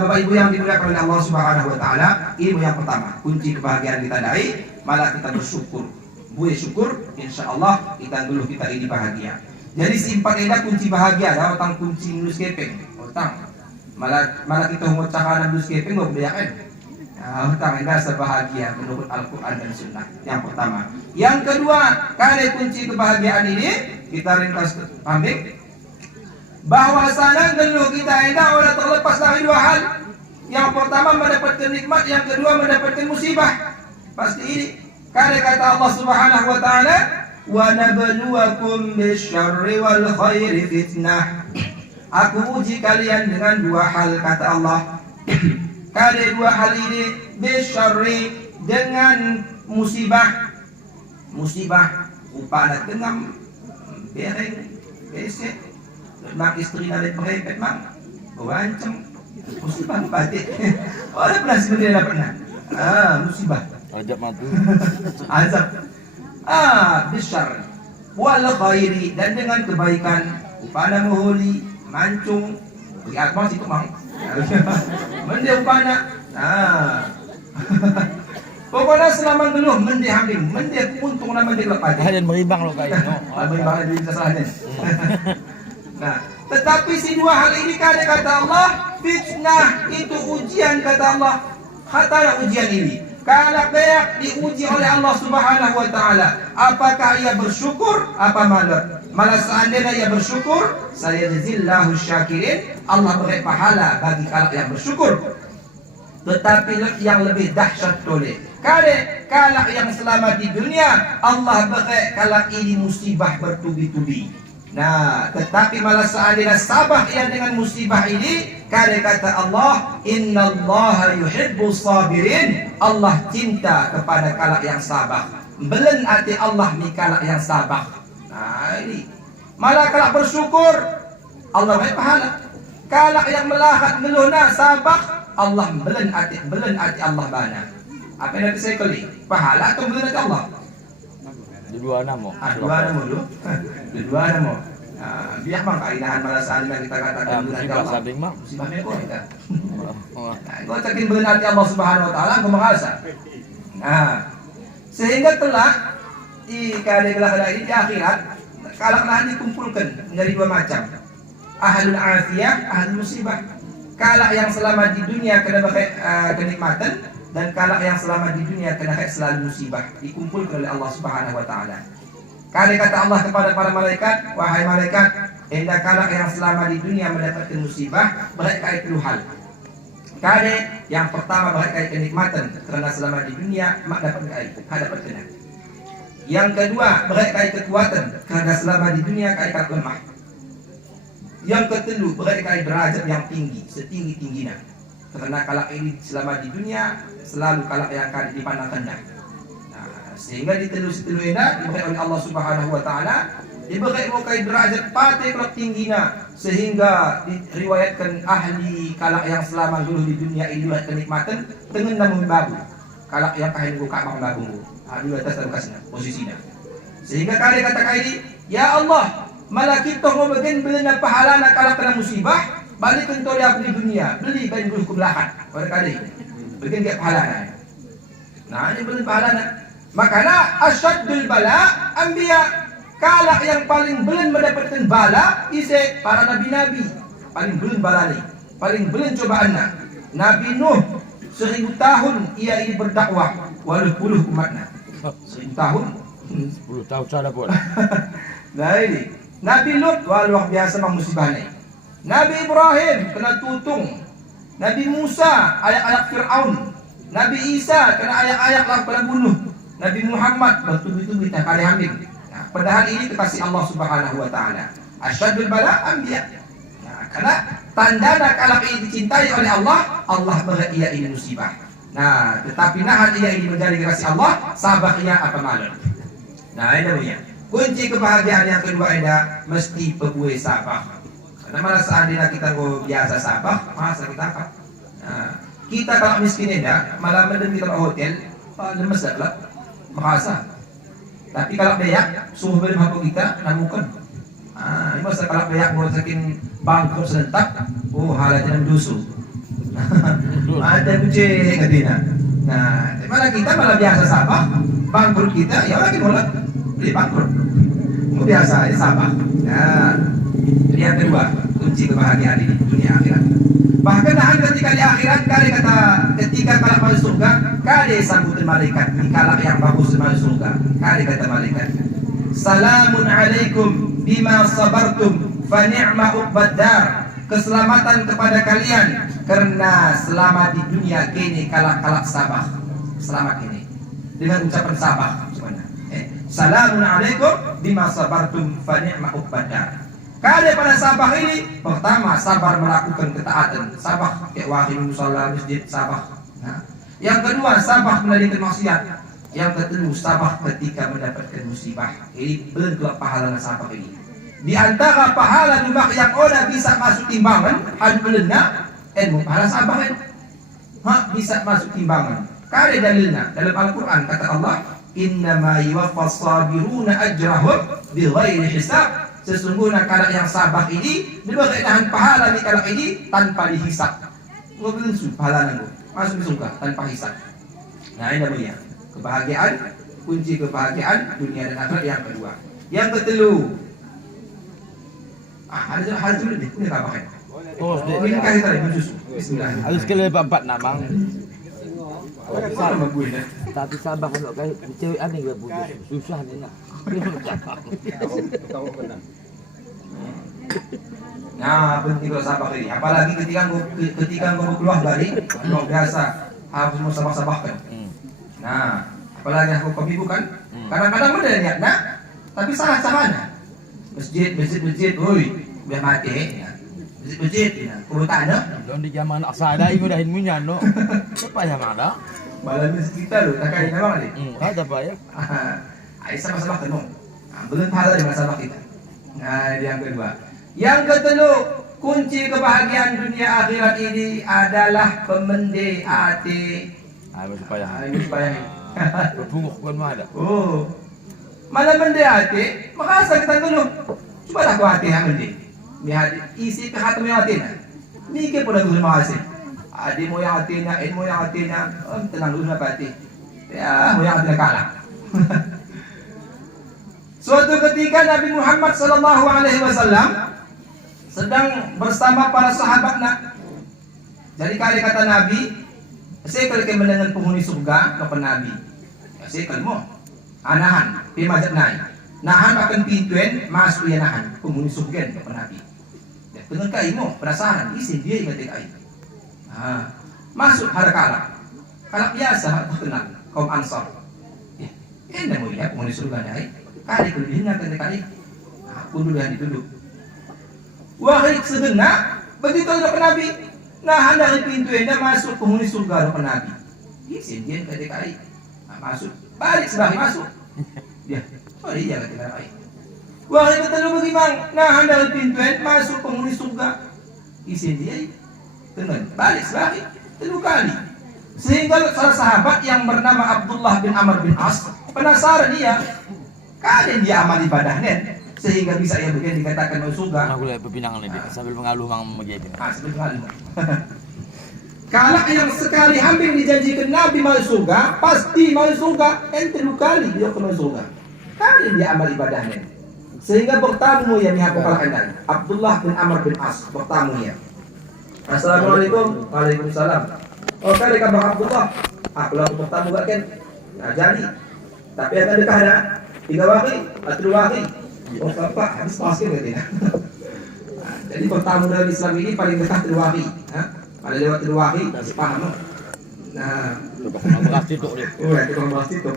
Bapak Ibu yang dimuliakan oleh Allah Subhanahu wa taala, ilmu yang pertama, kunci kebahagiaan kita dari malah kita bersyukur. Gue syukur, insyaallah kita dulu kita ini bahagia. Jadi simpan enak kunci bahagia, ya, otang kunci nus kepeng, otang. Malah kita mengucapkan nus kepeng gak boleh kan? Otang enak sebahagia menurut Al-Quran dan Sunnah. Yang pertama. Yang kedua, karena kunci kebahagiaan ini kita ringkas ambil bahwasanya dulu kita enak orang terlepas dari dua hal. Yang pertama mendapatkan nikmat, yang kedua mendapatkan musibah. Pasti ini. Karena kata Allah Subhanahu wa taala, wa nabluwakum bisyarri wal khairi fitnah. Aku uji kalian dengan dua hal, kata Allah. Karena dua hal ini bisyarri, dengan musibah. Musibah upana dengan bereng besek mak istri dari berempet mang goancem musibah batik. Orang pernah sebenarnya pernah. Musibah Ajak matu. azab. Bisyar. wal khairi, dan dengan kebaikan, upana moholi mancung lihat mau situ mang mende upana pokoknya selama geluh mende hamding mende untung nama mende lepas Dan merimbang lo kayak no. bagaimana di kesalahannya. Nah, tetapi si dua hal ini kata Allah fitnah, itu ujian kata Allah. Kata ujian ini kalau dia diuji oleh Allah Subhanahu wa taala, apakah ia bersyukur apa malah seandainya ia bersyukur, saya jazillahu syakirin, Allah beri pahala bagi kalau yang bersyukur. Tetapi yang lebih dahsyat oleh kalau yang selamat di dunia, Allah beri kalau ini musibah bertubi-tubi. Nah, tetapi malah seandainya sabar yang dengan musibah ini, kata Allah, innallaha yuhibbus sabirin, Allah cinta kepada kalak yang sabar. Belen hati Allah ni kalak yang sabar. Nah, ini malah kalak bersyukur, Allah beri pahala. Kalak yang melahat ngeluna sabar, Allah belen hati Allah bana. Apa yang saya kali? Pahala atau belen hati Allah? Dua nama. Dua nama dulu. Dua nama. Biar bang kainahan malasaan yang kita katakan benar Allah. Sabing mak. Musibah meko kita. Kau cakin benar hati Allah Subhanahu wa taala kau merasa. Nah, sehingga telah di kala ini di akhirat kalak dikumpulkan dari dua macam. Ahlul afiyah, ahlul musibah. Kalak yang selamat di dunia kena pakai kenikmatan, dan kalak yang selamat di dunia kena selalu musibah, dikumpulkan oleh Allah Subhanahu wa taala. Kali kata Allah kepada para malaikat, wahai malaikat, hendak kalak yang selama di dunia mendapatkan musibah, mereka itu hal. Kali yang pertama mereka kenikmatan, kerana selama di dunia mak dapat kena. Yang kedua mereka kekuatan, kerana selama di dunia kaikat lemah. Yang kedua mereka derajat yang tinggi, setinggi-tingginya. Karena kalak ini selama di dunia selalu kalak yang akan dipandang rendah. Sehingga ditelu-telu enak diberi oleh Allah Subhanahu wa taala, diberi mukai derajat patik kelak tingginya, sehingga diriwayatkan ahli kalak yang selama dulu di dunia ini buat kenikmatan dengan namun babu. Kalak yang kahin buka mak babu. Di atas kasnya posisinya. Sehingga kali kata ini, ya Allah, malah kita mau bagian belena pahala nak kalak kena musibah, balik kentori aku di dunia, beli kain bulu kublahan. Pada kali bagian dia pahala. Nah, ini belum pahala nak. Makanya asyaddul bala anbiya, kalak yang paling belum mendapatkan bala ise para nabi-nabi, paling belum bala ni, paling belum cobaan nak. Nabi Nuh 1000 tahun ia ini berdakwah, walau puluh umatnya 1000 tahun 10 tahun salah pun. Nah ini Nabi Lut luar biasa mang musibah ni. Nabi Ibrahim kena tutung, Nabi Musa ayak-ayak Fir'aun, Nabi Isa kena ayak-ayak lah pada bunuh, Nabi Muhammad bertubi-tubi tak kali hamil. Nah, padahal ini kekasih Allah Subhanahu wa taala. Asyaddul bala anbiya. Nah, karena tanda kalau ini dicintai oleh Allah, Allah beri ia ini musibah. Nah, tetapi nahan ia ini menjadi kekasih Allah, sabarnya apa malam. Nah, ini namanya. Kunci kebahagiaan yang kedua ada mesti pebuai sabar. Karena malah seandainya kita biasa sabar, masa kita apa? Nah, kita kalau miskin ada, malah mendem kita hotel, lemes lah. Merasa. Tapi kalau beyak, suruh beri mampu kita, namukan. Ini masa kalau beyak mau saking bangkrut serentak, halanya dusu. Ada kucing ketina. Nah, malah kita malah biasa sabar, bangkrut kita, ya lagi mulai beli bangkrut. Biasa sabar. Nah, yang kedua, kunci kebahagiaan di dunia akhirat. Bahkan ketika di akhirat ketika kalak masuk surga, kali sambutan malaikat di kalak yang bagus masuk surga. Kali kata malaikat, salamun alaikum bima sabartum fa ni'ma uqbaddar. Keselamatan kepada kalian karena selama di dunia kini kalak-kalak sabar. Selamat ini dengan ucapan sabar. Salamun alaikum bima sabartum fa ni'ma uqbaddar. Kali pada sabar ini, pertama sabar melakukan ketaatan, sabar kayak wahid musalla masjid, sabar. Nah, yang kedua sabar meninggalkan maksiat. Yang ketiga sabar ketika mendapatkan musibah. Ini bentuk pahala sabar ini. Di antara pahala dua yang orang bisa masuk timbangan, ada belenda, pahala sabar ini. Bisa masuk timbangan. Kali dalilnya dalam Al-Quran kata Allah, innama yuwaffas sabiruna ajrahum bighairi hisab. Sesungguhnya kalak yang sabar ini diberikan pahala di kalak ini tanpa dihisab. Ngobrolin pahala nanggo masuk surga tanpa hisab. Nah, ini namanya kebahagiaan, kunci kebahagiaan dunia dan akhirat yang kedua. Yang ketelu, harus dulu deh, ini apa kan? Terus deh. Ini kasih tadi susu. Bismillah. Harus sekali empat namang. Sama gue dah. Tapi sabar kalau kayak cewek aneh gak putus. Susah nih nak. Nah, penting kalau sabar ini. Apalagi ketika kamu keluar dari luar biasa harus musabah-sabahkan. Nah, apalagi aku kopi bukan? Kadang-kadang ada niat nak, tapi salah-salahnya. Masjid, oi, biar mati. Ya. Masjid, ya. Kurutan no. Don di zaman anak sada ingudahin munyan no. Apa yang ada? Malam kita loh, tak kaya memang ni. Ada apa ya? Ay sama-sama kenong. Belum pahala di masalah kita. Nah, yang kedua. Yang ketelu, kunci kebahagiaan dunia akhirat ini adalah pemende hati. Ayo supaya. Ini supaya. Berbunguk kan mah ada. Oh. Mana mende hati, makasa kita dulu. Coba lah ku hati yang mende. Mi hati isi ke hati hati na. Mikir pun aku makasih. Adi mo yang hatinya, mo yang hatinya, tenang dulu na hati. Ya, mo yang hatinya kalah. Suatu ketika Nabi Muhammad SAW sedang bersama para sahabatnya. Jadi kali kata Nabi, saya kalau mendengar penghuni surga kepada Nabi, saya kalau anahan, pimajak naik, nahan akan pintuan masuk ya nahan penghuni surga kepada Nabi. Dengan kaimu penasaran, isi dia ingat kai. Masuk harakalah, kalau biasa terkenal kaum Ansar. Ini mulia penghuni surga naik. Kali kelebihannya kali, pun dulu yang dituduh. Wahai segenap, begitu kepada Nabi. Nah, dari pintu ini masuk penghuni surga kepada Nabi. Isin dia ketika masuk, balik sebagai masuk. Dia, sorry ya ketika kai. Wahai ketelu bagaimana? Nah, dari pintu ini masuk penghuni surga. Isin dia, tenang, balik sebagai telu kali. Sehingga salah sahabat yang bernama Abdullah bin Amr bin As penasaran dia. Kalian dia amal ibadahnya sehingga bisa ia bagian dikatakan masuk surga. Aku lihat pepinangan ini sambil mengaluh mang begitu. Sambil mengaluh. Kalau yang sekali hampir dijanjikan Nabi masuk surga, pasti masuk surga. Ente kali dia ke masuk surga. Kalian dia amal ibadahnya. Sehingga bertamu yang aku kalahkan Abdullah bin Amr bin As bertamu ya. Assalamualaikum. Waalaikumsalam. Oh kali kabar Abdullah. Aku lalu bertamu kan. Nah jadi. Tapi akan dekat ada 3 wakil atau 2 wakil. Oh bapak harus pasti katanya. Jadi bertamu dalam Islam ini paling dekat 3 wakil. Pada lewat 3 wakil masih paham. Nah, beras itu deh. Oh ya, tukang beras itu.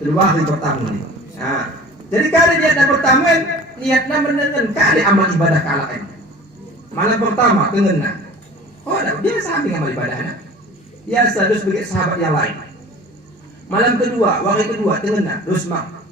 3 wakil bertamu nih. Nah, jadi kali dia nak bertamu niatnya menengen kali amal ibadah kalakan. Malam pertama kengena. Oh, dia samping amal ibadahnya. Biasa terus sebagai sahabat yang lain. Malam kedua, wakil kedua, tengena, terus mak.